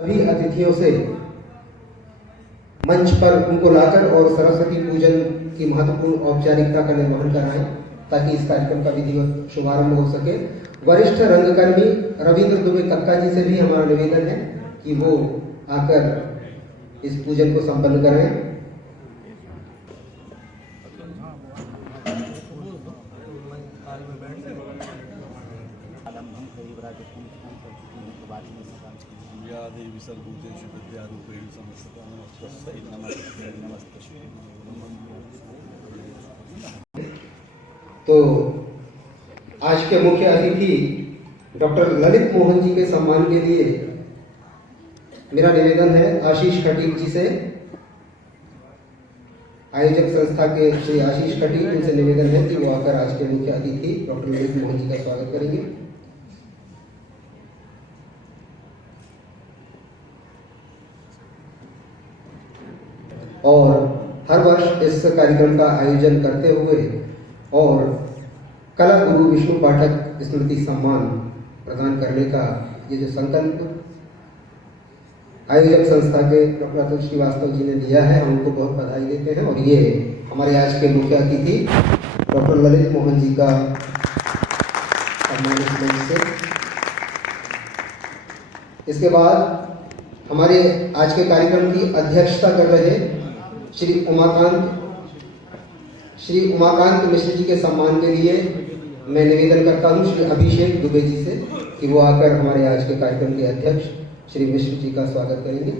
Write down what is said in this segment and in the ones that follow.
सभी अतिथियों से मंच पर उनको लाकर और सरस्वती पूजन की महत्वपूर्ण औपचारिकता का निर्वहन कराएं ताकि इस कार्यक्रम का विधिवत शुभारंभ हो सके। वरिष्ठ रंगकर्मी रविंद्र दुबे कक्का जी से भी हमारा निवेदन है कि वो आकर इस पूजन को संपन्न करें। देवी सर्वभूतेषु विद्यारूपेण समस्तः नमस्तस्यै नमस्ते नमस्ते। तो आज के मुख्य अतिथि डॉक्टर ललित मोहन जी के सम्मान के लिए मेरा निवेदन है आशीष खटीक जी से। आयोजक संस्था के श्री आशीष खटीक, उनसे निवेदन है कि वो आकर आज के मुख्य अतिथि डॉक्टर ललित मोहन जी का स्वागत करेंगे। और हर वर्ष इस कार्यक्रम का आयोजन करते हुए और कला गुरु विष्णु पाठक स्मृति सम्मान प्रदान करने का ये जो संकल्प आयोजक संस्था के डॉक्टर अतुल श्रीवास्तव जी ने लिया है, हम उनको बहुत बधाई देते हैं। और ये हमारे आज के मुख्य अतिथि डॉक्टर ललित मोहन जी का सम्मान से। इसके बाद हमारे आज के कार्यक्रम की अध्यक्षता कर रहे श्री उमाकांत मिश्र जी के सम्मान के लिए मैं निवेदन करता हूं श्री अभिषेक दुबे जी से कि वो आकर हमारे आज के कार्यक्रम के अध्यक्ष श्री मिश्र जी का स्वागत करेंगे।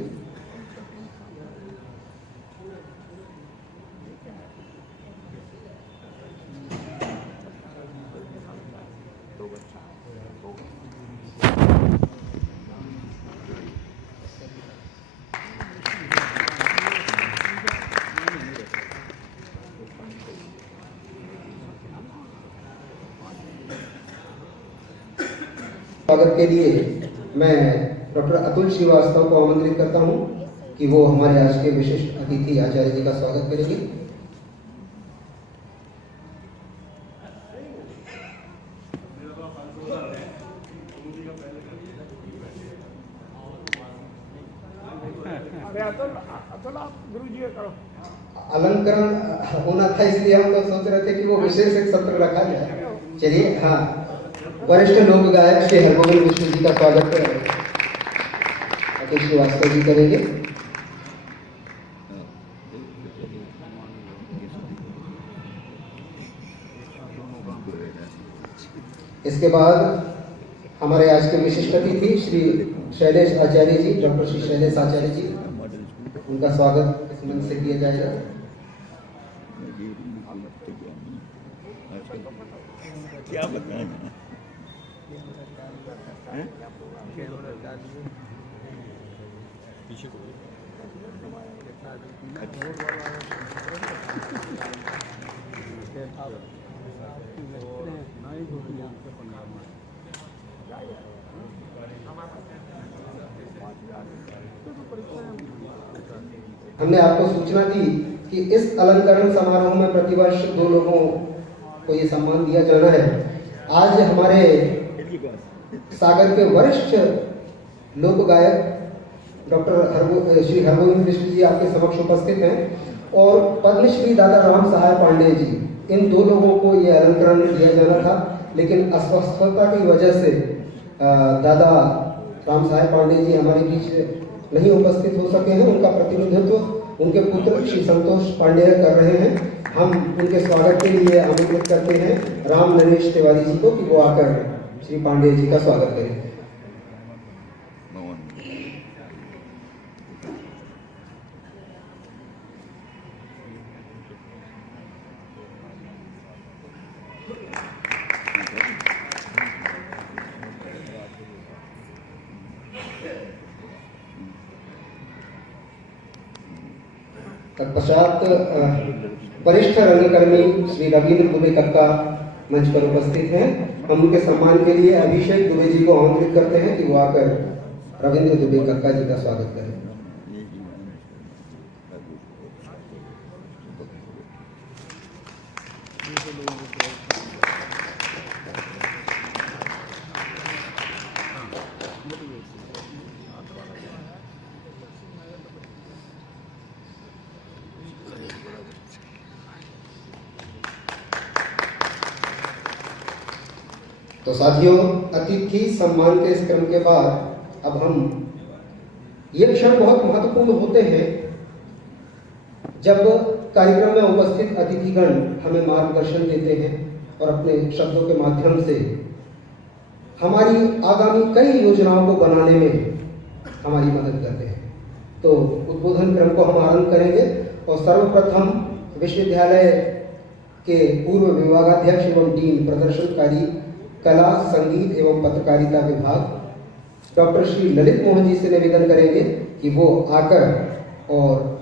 स्वागत के लिए मैं डॉक्टर अतुल श्रीवास्तव को आमंत्रित करता हूं कि वो हमारे आज के विशिष्ट अतिथि आचार्य जी का स्वागत करेंगे। अलंकरण होना था, इसलिए हम लोग सोच रहे थे कि वो विशेष एक सत्र रखा जाए। चलिए, हाँ, वरिष्ठ लोक गायक श्री हरगोविंद मिश्र जी का स्वागत अतुल श्रीवास्तव जी करेंगे। इसके बाद हमारे आज के विशिष्ट अतिथि श्री शैलेश आचार्य जी, डॉक्टर श्री शैलेश आचार्य जी, उनका स्वागत इस मंच से किया जाएगा। क्या बताएं? पीछे को हमने आपको सूचना दी कि इस अलंकरण समारोह में प्रतिवर्ष 2 लोगों को ये सम्मान दिया जाना है। आज हमारे सागर के वरिष्ठ लोक गायक डॉक्टर श्री हरगोविंद मिश्र जी आपके समक्ष उपस्थित हैं और पद्मश्री दादा राम सहाय पांडे जी, इन 2 लोगों को ये अलंकरण दिया जाना था, लेकिन अस्वस्थता की वजह से दादा राम सहाय पांडे जी हमारे बीच नहीं उपस्थित हो सके हैं। उनका प्रतिनिधित्व उनके पुत्र श्री संतोष पांडे कर रहे हैं। हम उनके स्वागत के लिए आमंत्रित करते हैं राम नरेश तिवारी जी को कि वो आकर श्री पांडे जी का स्वागत करें। तत्पश्चात वरिष्ठ रंगकर्मी श्री रविंद्र दुबे कक्का मंच पर उपस्थित हैं। हम उनके सम्मान के लिए अभिषेक दुबे जी को आमंत्रित करते हैं कि वो आकर रविंद्र दुबे कक्का जी का स्वागत करें। तो साथियों, अतिथि सम्मान के इस क्रम के बाद अब हम ये क्षण बहुत महत्वपूर्ण होते हैं जब कार्यक्रम में उपस्थित अतिथिगण हमें मार्गदर्शन देते हैं और अपने शब्दों के माध्यम से हमारी आगामी कई योजनाओं को बनाने में हमारी मदद करते हैं। तो उद्बोधन क्रम को हम आरंभ करेंगे और सर्वप्रथम विश्वविद्यालय के पूर्व विभागाध्यक्ष एवं डीन प्रदर्शनकारी कला, संगीत एवं पत्रकारिता विभाग डॉक्टर श्री ललित मोहन जी से निवेदन करेंगे कि वो आकर और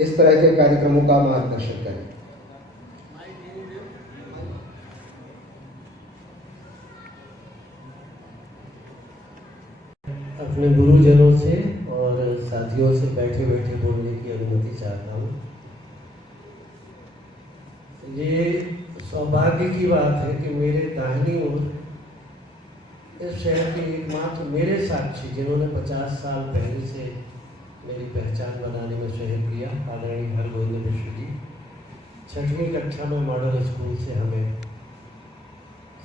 इस तरह के कार्यक्रमों का मार्गदर्शन करें। अपने गुरुजनों से और साथियों से बैठे बैठे बोलने की अनुमति चाहता हूँ। ये सौभाग्य की बात है कि मेरे दाहिनी ओर इस शहर के एकमात्र मेरे साक्षी जिन्होंने 50 साल पहले से मेरी पहचान बनाने में सहयोग किया, आदरणीय हरगोविंद मिश्र जी 6वीं कक्षा में मॉडल स्कूल से हमें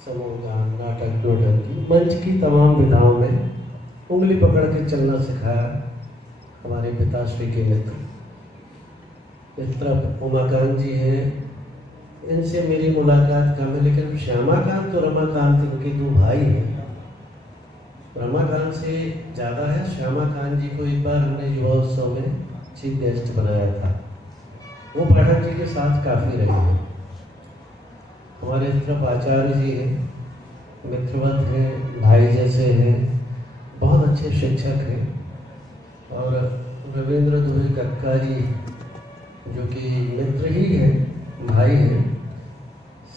समूह गान, नाटक, नौटंकी, मंच की तमाम विधाओं में उंगली पकड़ के चलना सिखाया हमारे पिताश्री के मित्र। इस तरफ उमाकांत जी हैं, इनसे मेरी मुलाकात कम है, लेकिन श्यामाकांत और रमाकांत इनके दो भाई हैं। रमाकांत से ज़्यादा है, श्यामाकांत जी को एक बार हमने युवाओत्सव में चीफ गेस्ट बनाया था, वो पाठक जी के साथ काफ़ी रहे हैं। हमारे इस तरफ आचार्य जी हैं, मित्रवत हैं, भाई जैसे हैं, बहुत अच्छे शिक्षक हैं। और रविंद्र दुबे कक्का जी जो कि मित्र ही हैं, भाई हैं।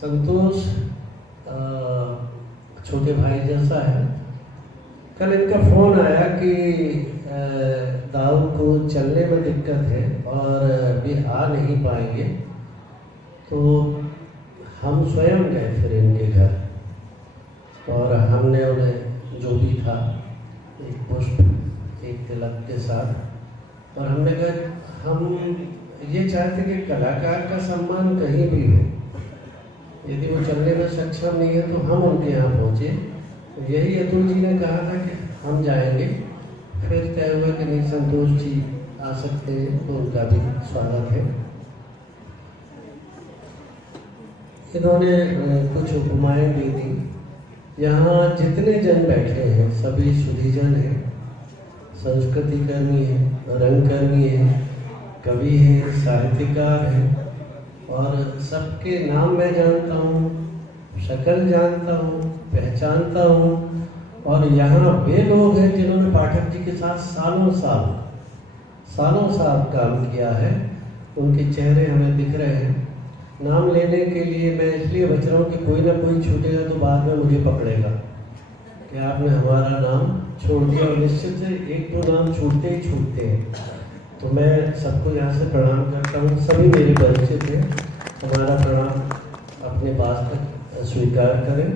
संतोष छोटे भाई जैसा है। कल इनका फोन आया कि दाऊद को चलने में दिक्कत है और वे आ नहीं पाएंगे, तो हम स्वयं गए फिर इनके घर और हमने उन्हें जो भी था एक पुष्प, एक तिलक के साथ, और हमने कहा हम ये चाहते कि कलाकार का सम्मान कहीं भी हो, यदि वो चलने में सक्षम नहीं है तो हम उनके यहाँ पहुँचे। तो यही अतुल जी ने कहा था कि हम जाएंगे, फिर तय हुआ कि नहीं संतोष जी आ सकते हैं, तो उनका भी स्वागत है। इन्होंने कुछ उपमाएं दी थी। यहाँ जितने जन बैठे हैं सभी सुधीजन हैं, संस्कृति कर्मी हैं, रंगकर्मी हैं, कवि हैं, साहित्यकार हैं, और सबके नाम मैं जानता हूँ, शक्ल जानता हूँ, पहचानता हूँ। और यहाँ वे लोग हैं जिन्होंने पाठक जी के साथ सालों साल काम किया है, उनके चेहरे हमें दिख रहे हैं। नाम लेने के लिए मैं इसलिए बच रहा हूँ कि कोई ना कोई छूटेगा तो बाद में मुझे पकड़ेगा कि आपने हमारा नाम छोड़ दिया, और निश्चित से एक दो नाम छूटते ही छूटते हैं। तो मैं सबको यहाँ से प्रणाम करता हूँ, सभी मेरे परिचित हैं, हमारा प्रणाम अपने पास तक स्वीकार करें।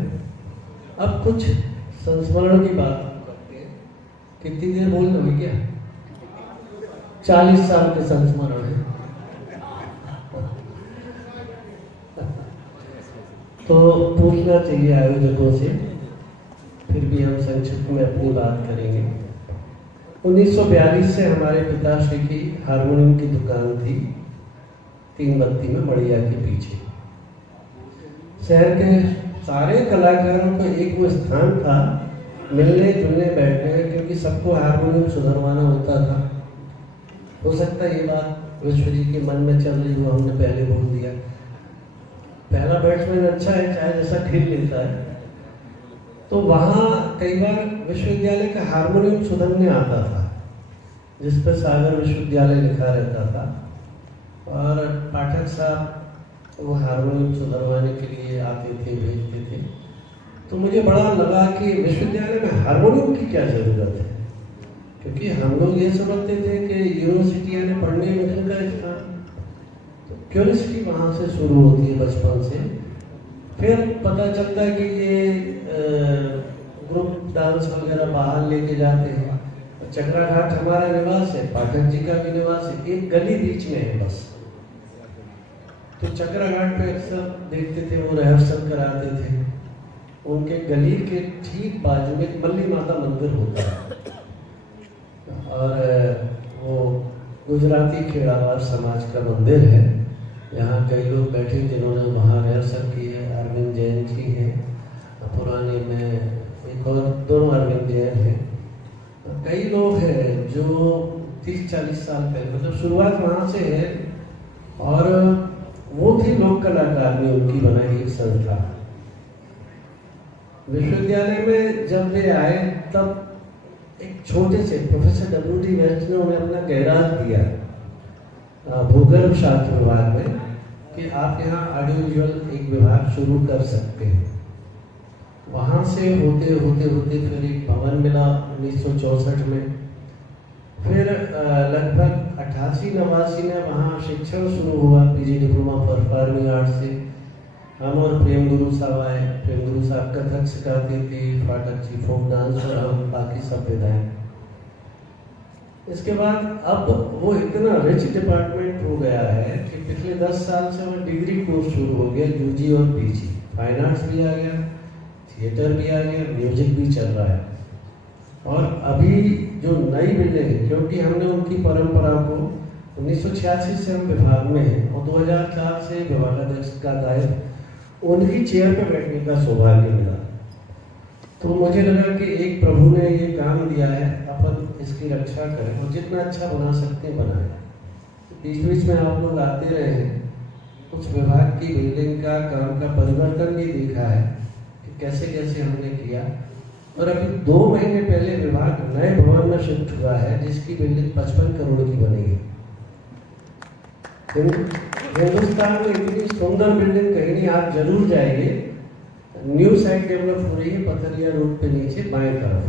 अब कुछ संस्मरण की बात करते हैं। कितनी देर बोल रहे क्या? 40 साल के संस्मरण है। तो पूछना चाहिए आयोजकों से, फिर भी हम संक्षिप्त में अपनी बात करेंगे। 1942 से हमारे पिताश्री की हारमोनियम की दुकान थी 3 बत्ती में मड़िया के पीछे। शहर के सारे कलाकारों को एक वो स्थान था मिलने जुलने बैठने, क्योंकि सबको हारमोनियम सुधरवाना होता था। हो सकता है ये बात विश्व जी के मन में चल रही हो, हमने पहले बोल दिया। पहला बैट्समैन अच्छा है, चाहे जैसा खेल लेता है। तो वहाँ कई बार विश्वविद्यालय का हारमोनियम सुधरने आता था, जिस पर सागर विश्वविद्यालय लिखा रहता था, और पाठक साहब वो हारमोनियम सुधरवाने के लिए आते थे, भेजते थे। तो मुझे बड़ा लगा कि विश्वविद्यालय में हारमोनियम की क्या ज़रूरत है, क्योंकि हम लोग ये समझते थे कि यूनिवर्सिटी यानी पढ़ने लिखने का स्थान। तो क्यूरियोसिटी वहाँ से शुरू होती है बचपन से। फिर पता चलता है कि ये ग्रुप डांस वगैरह बाहर लेके जाते हैं। चक्रा घाट हमारा निवास है, पाठक जी का भी निवास है, एक गली बीच में है बस। तो चक्रा घाट पे अक्सर देखते थे वो रिहर्सल कराते थे। उनके गली के ठीक बाजू में बल्ली माता मंदिर होता है, और वो गुजराती खेड़ावार समाज का मंदिर है। यहाँ कई लोग बैठे जिन्होंने वहाँ रिहर्सल की है। अरविंद जैन जी हैं, पुराने में एक और दोनों अरविंद जैन हैं, कई लोग हैं जो 30-40 साल पहले, मतलब शुरुआत वहाँ से है। और वो थी लोक कला अकादमी, उनकी बनाई एक संस्था। विश्वविद्यालय में जब वे आए तब एक छोटे से प्रोफेसर W.D. वेस्ट ने उन्हें अपना गैराज दिया भूगर्भ शास्त्र विभाग में कि आप यहाँ ऑडियो विजुअल एक विभाग शुरू कर सकते हैं। वहाँ से होते होते होते फिर एक भवन मिला 1964 में। फिर लगभग 88-89 में वहाँ शिक्षण शुरू हुआ, PG डिप्लोमा परफॉर्मिंग आर्ट से। हम और प्रेम गुरु साहब आए। प्रेम गुरु साहब कथक सिखाते थे, फाटक जी फोक डांस, और हम बाकी सब विधाएं। इसके बाद अब वो इतना रिच डिपार्टमेंट हो गया है कि पिछले 10 साल से वो डिग्री कोर्स शुरू हो गया, UG और PG। फाइन आर्ट्स भी आ गया, थिएटर भी आ गया, म्यूजिक भी चल रहा है। और अभी जो नई बिल्डिंग है, क्योंकि हमने उनकी परंपरा को 1986 से हम विभाग में हैं और 2004 से विभागाध्यक्ष का दायित्व उनकी चेयर पर बैठने का सौभाग्य मिला। तो मुझे लगा कि एक प्रभु ने ये काम दिया है, अपन इसकी रक्षा करें और जितना अच्छा बना सकते हैं बनाएं। तो बीच बीच में आप लोग आते रहे हैं, कुछ विभाग की बिल्डिंग का काम का परिवर्तन भी देखा है कि कैसे कैसे हमने किया। और अभी 2 महीने पहले विभाग नए भवन में शिफ्ट हुआ है, जिसकी बिल्डिंग 55 करोड़ की बनेगी। हिंदुस्तान में इतनी सुंदर बिल्डिंग कहीं नहीं, आप जरूर जाइए। न्यू साइट डेवलप हो रही है पथरिया रोड पे नीचे बाएं तरफ,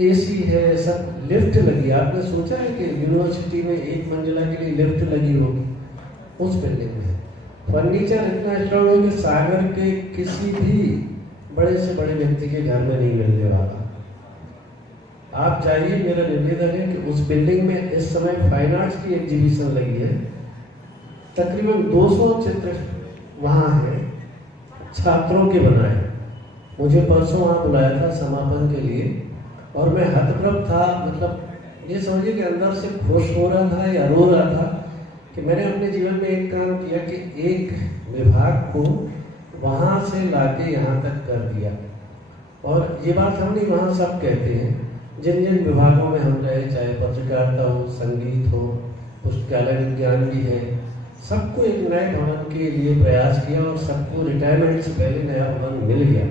AC है, सब लिफ्ट लगी। आपने सोचा है कि यूनिवर्सिटी में 1 मंजिला के लिए लिफ्ट लगी होगी? उस बिल्डिंग में फर्नीचर इतना स्ट्रॉन्ग है कि सागर के किसी भी बड़े से बड़े व्यक्ति के घर में नहीं मिलने वाला। आप चाहिए, मेरा निवेदन है कि उस बिल्डिंग में इस समय फाइन आर्ट्स की एग्जीबिशन लगी है, तकरीबन 200 चित्र वहाँ है, छात्रों के बनाए। मुझे परसों वहाँ बुलाया था समापन के लिए और मैं हतप्रभ था, मतलब ये समझिए कि अंदर से खुश हो रहा था या रो रहा था कि मैंने अपने जीवन में एक काम किया कि एक विभाग को वहाँ से लाके यहाँ तक कर दिया। और ये बात हम नहीं, वहाँ सब कहते हैं, जिन जिन विभागों में हम रहे, चाहे पत्रकारिता हो, संगीत हो, पुस्तकालय विज्ञान भी है, सबको एक नए भवन के लिए प्रयास किया और सबको रिटायरमेंट से पहले नया भवन मिल गया।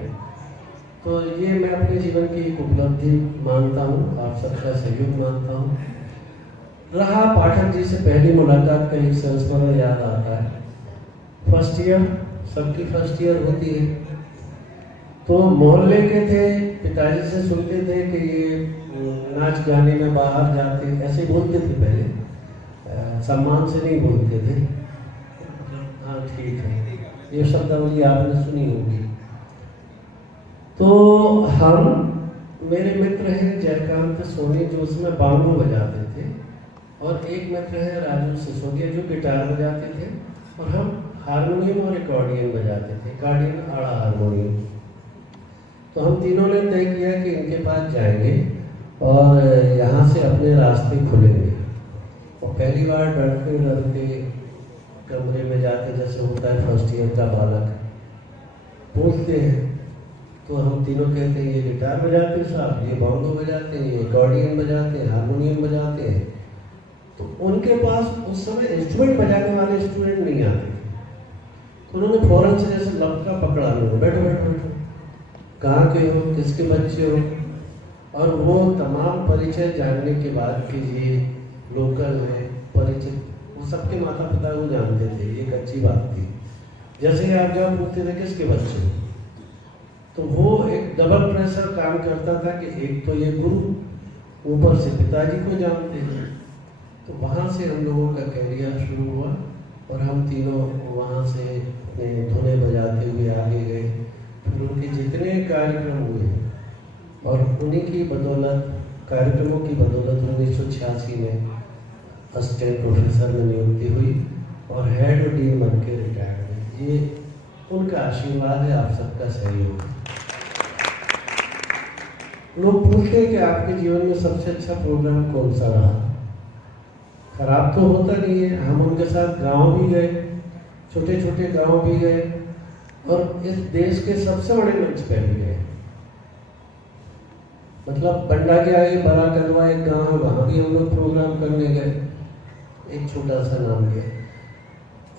तो ये मैं अपने जीवन की एक उपलब्धि मानता हूँ, आप सबका सहयोग मानता हूँ। रहा पाठक जी से पहली मुलाकात का एक संस्मरण याद आता है। फर्स्ट ईयर, सबकी फर्स्ट ईयर होती है, तो मोहल्ले के थे, पिताजी से सुनते थे कि ये नाच गाने में बाहर जाते, ऐसे बोलते थे पहले, सम्मान से नहीं बोलते थे। हाँ ठीक है, ये शब्दावली आपने सुनी होगी। तो हम, मेरे मित्र हैं जयकांत सोनी जो उसमें बांगो बजाते थे, और एक मित्र है राजू सिसोदिया जो गिटार बजाते थे, और हम हारमोनियम और एकॉर्डियन बजाते थे, एकॉर्डियन आड़ा हारमोनियम। तो हम तीनों ने तय किया कि इनके पास जाएंगे और यहाँ से अपने रास्ते खुलेंगे। और पहली बार डरते डरते कमरे में जाते, जैसे होता है फर्स्ट ईयर का बालक, पूछते हैं। तो हम तीनों कहते हैं ये गिटार बजाते हैं साहब, ये बांगो बजाते हैं, ये एकॉर्डियन बजाते हैं, हारमोनियम बजाते हैं। तो उनके पास उस समय इंस्ट्रूमेंट बजाने वाले स्टूडेंट नहीं आते। तो उन्होंने फौरन से जैसे लपका पकड़ा, बैठो बैठो बैठो, कहाँ के हो, किसके बच्चे हो, और वो तमाम परिचय जानने के बाद कि ये लोकल है, परिचित, वो सबके माता पिता को जानते थे, ये एक अच्छी बात थी। जैसे ही आप जब पूछते थे किसके बच्चे हो, तो वो एक डबल प्रेशर काम करता था कि एक तो ये गुरु, ऊपर से पिताजी को जानते हैं। तो वहाँ से हम लोगों का कैरियर शुरू हुआ और हम तीनों वहाँ से अपने धुने बजाते हुए आगे गए। फिर उनके जितने कार्यक्रम हुए और उन्हीं की बदौलत, कार्यक्रमों की बदौलत 1986 में असिस्टेंट प्रोफेसर में नियुक्ति हुई और हेड और डीन बन के रिटायर्ड हुए। ये उनका आशीर्वाद है, आप सबका सहयोग है। लोग पूछते हैं कि आपके जीवन में सबसे अच्छा प्रोग्राम कौन सा रहा। खराब तो होता नहीं है। हम उनके साथ गांव भी गए, छोटे छोटे गांव भी गए, और इस देश के सबसे बड़े मंच पे भी गए। मतलब बंडा के आगे बड़ा कलवा एक गांव है, वहां भी हम लोग प्रोग्राम करने गए, एक छोटा सा नाम लिया।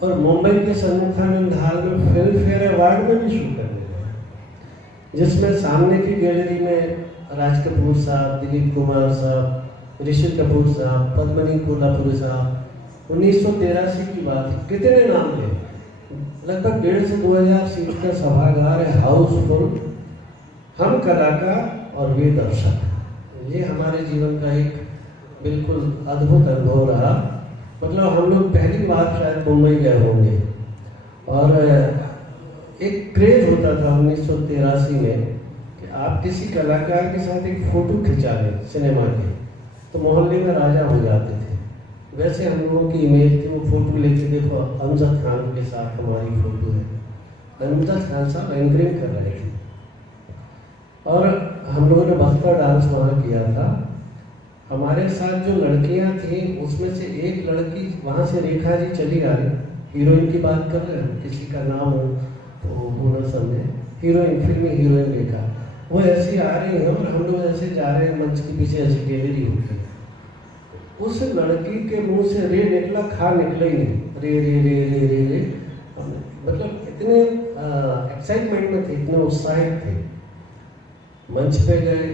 और मुंबई के सन्मुखानंद हॉल में फिल्म फेयर अवार्ड में भी शूट करने गए, जिसमें सामने की गैलरी में राज कपूर साहब, दिलीप कुमार साहब, ऋषि कपूर साहब, पद्मनी कोल्हापुरी साहब। 1983 की बात है, कितने नाम थे, लगभग 1,500 से 2,000 सीट का सभागार है, हाउसफुल। हम कलाकार और वे दर्शक। ये हमारे जीवन का एक बिल्कुल अद्भुत अनुभव रहा। मतलब हम लोग पहली बार शायद मुंबई गए होंगे, और एक क्रेज होता था 1983 में कि आप किसी कलाकार के साथ एक फोटो खिंचा लें सिनेमा के, तो मोहल्ले में राजा हो जाते थे। वैसे हम लोगों की इमेज थी। वो फोटो लेके देखो, अमजद खान के साथ हमारी फोटो है। अमजद खान साहब एंकरिंग कर रहे थे, और हम लोगों ने बस्तर डांस वहाँ किया था। हमारे साथ जो लड़कियां थी, उसमें से एक लड़की वहाँ से, रेखा जी चली आ रही, हीरोइन की बात कर रहे हैं, किसी का नाम हो तो वो न समझे, हीरोइन, फिल्मी हीरोइन रेखा, वो ऐसी आ रही है और हम लोग ऐसे जा रहे हैं, मंच के पीछे ऐसी गैलरी होती है। उस लड़की के मुंह से रे निकला, खा निकला ही नहीं, रे रे रे रे रे रे। मतलब इतने एक्साइटमेंट में थे, इतने उत्साहित थे। मंच पे गए,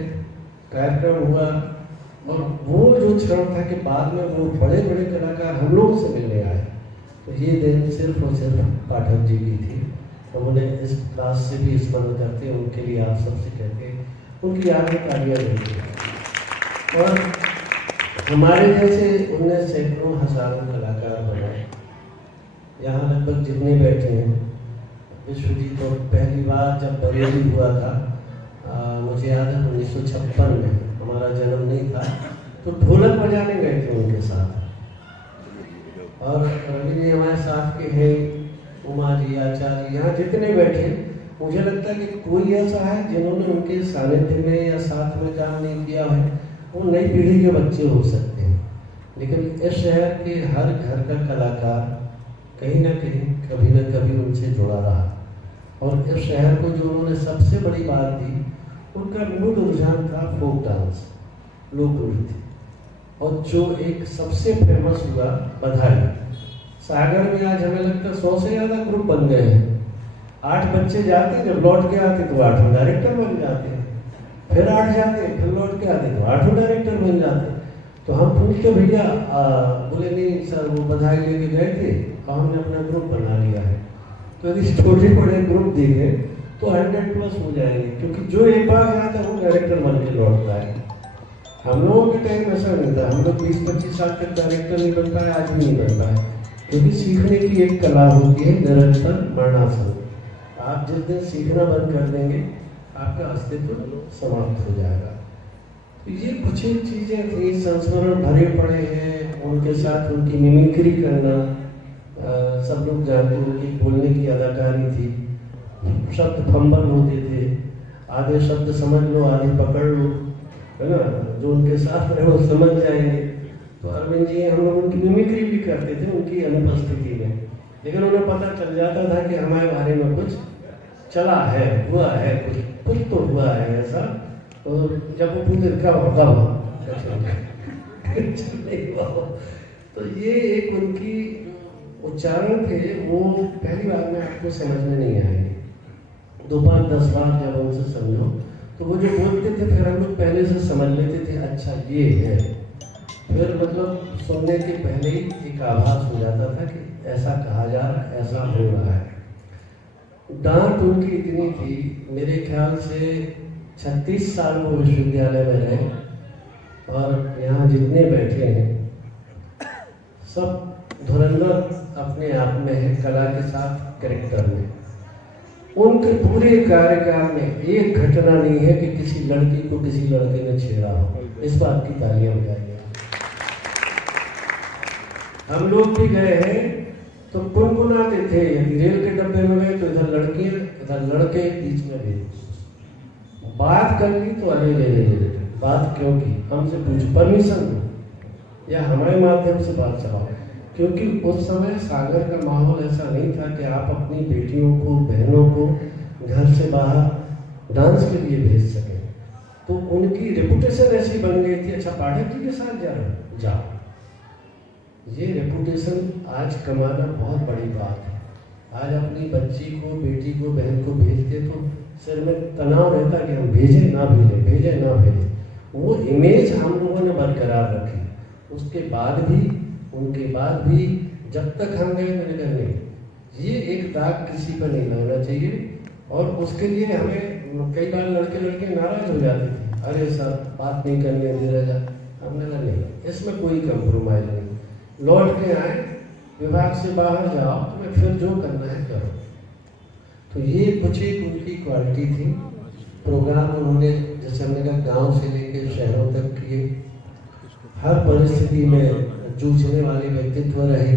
कार्यक्रम हुआ, और वो जो क्षण था कि बाद में वो बड़े बड़े कलाकार हम लोगों से मिलने आए, तो ये दिन सिर्फ और सिर्फ पाठक जी की थी। हम उन्हें इस क्लास से भी स्मरण करते हैं, उनके लिए आप सबसे कहते हैं, उनकी याद में तालियां देते हैं। और हमारे जैसे उनने सैकड़ों हजारों कलाकार बनाए। यहाँ लगभग जितने बैठे हैं, विश्वजीत तो पहली बार जब बरेली हुआ था, मुझे याद है 1956 में, हमारा जन्म नहीं था, तो ढोलक बजाने गए थे उनके साथ। और रवि जी हमारे साथ के हैं, उमा जी, आचार्य, यहाँ जितने बैठे, मुझे लगता है कि कोई ऐसा है जिन्होंने उनके सानिध्य में या साथ में काम नहीं किया है। वो नई पीढ़ी के बच्चे हो सकते हैं, लेकिन इस शहर के हर घर का कलाकार कहीं ना कहीं कभी ना कभी उनसे जुड़ा रहा। और इस शहर को जो उन्होंने सबसे बड़ी बात दी, उनका मूल रुझान था फोक डांस, लोक नृत्य, और जो एक सबसे फेमस हुआ बधाई। सागर में आज हमें लगता है 100 से ज़्यादा ग्रुप बन गए हैं। 8 बच्चे जाते, जब लौट के आते तो 8 डायरेक्टर बन जाते हैं, फिर 8 जाते, फिर लौट के आते तो 8 डायरेक्टर बन जाते। तो हम पूछते भैया, बोले नहीं सर, वो बधाई लेके गए थे और हमने अपना ग्रुप बना लिया है। तो यदि छोटे बड़े ग्रुप देंगे तो 100+ हो जाएंगे, क्योंकि जो एक बार आता है वो डायरेक्टर बन के लौटता है। हम लोगों के टाइम ऐसा नहीं था, हम लोग 20-25 साल तक डायरेक्टर नहीं बन पाए, आज भी नहीं बन पाए, क्योंकि सीखने की एक कला होती है निरंतर मरणासन। आप जिस दिन सीखना बंद कर देंगे, आपका अस्तित्व समाप्त हो जाएगा। तो ये कुछ एक चीजें थी, संस्मरण भरे पड़े हैं, उनके साथ उनकी मिमिक्री करना। सब लोग जानते हैं उनकी बोलने की अदाकारी थी, शब्द फंबल होते थे, आधे शब्द समझ लो, आधे पकड़ लो, है ना, जो उनके साथ रहे वो समझ जाएंगे। तो अरविंद जी, हम लोग उनकी मिमिक्री भी करते थे उनकी अनुपस्थिति में, लेकिन उन्हें पता चल जाता था कि हमारे बारे में कुछ चला है, हुआ है, कुछ तो हुआ है ऐसा। तो जब वो पूछे कब हुआ तो ये एक उनकी उच्चारण थे, वो पहली बार में आपको समझ में नहीं आएंगे। 2-5-10 बार जब उनसे समझो तो वो जो बोलते थे, फिर हम लोग पहले से समझ लेते थे, अच्छा ये है। फिर मतलब सुनने के पहले ही एक आभास हो जाता था कि ऐसा कहा जा रहा है, ऐसा हो रहा है। डांट उनकी इतनी थी, मेरे ख्याल से 36 साल वो विश्वविद्यालय में रहे, और यहाँ जितने बैठे हैं सब धुरंधर अपने आप में है, कला के साथ, कैरेक्टर में। उनके पूरे कार्यकाल में एक घटना नहीं है कि किसी लड़की को किसी लड़के ने छेड़ा हो। इस बात की तालियां बजाइए। हम लोग भी गए हैं तो गुनगुनाते थे। यदि रेल के डब्बे में गए तो इधर लड़कियां इधर लड़के, बीच में भी बात कर ली तो अरे ले बात क्यों की, हमसे पूछ, परमिशन दो या हमारे माध्यम से बात चलाओ। क्योंकि उस समय सागर का माहौल ऐसा नहीं था कि आप अपनी बेटियों को, बहनों को घर से बाहर डांस के लिए भेज सकें। तो उनकी रेपुटेशन ऐसी बन गई थी, अच्छा पाठक जी के साथ जा रहे हो, जाओ। ये रेपुटेशन आज कमाना बहुत बड़ी बात है। आज अपनी बच्ची को, बेटी को, बहन को भेजते तो सिर में तनाव रहता कि हम भेजें ना भेजें, भेजें ना भेजें। वो इमेज हम लोगों ने बरकरार रखी। उसके बाद भी, उनके बाद भी, जब तक हम गए मैंने कहा नहीं, ये एक दाग किसी पर नहीं लगना चाहिए। और उसके लिए हमें कई बार लड़के नाराज हो जाते थे, अरे सर बात नहीं करने दे रहे जा। हमने कहा नहीं, इसमें कोई कंप्रोमाइज नहीं। लौट के आए, विभाग से बाहर जाओ, तुम्हें फिर जो करना है करो। तो ये कुछ एक उनकी क्वालिटी थी। प्रोग्राम उन्होंने, जैसे हमने कहा, गांव से लेकर शहरों तक किए। हर परिस्थिति में जूझने वाले व्यक्तित्व रहे।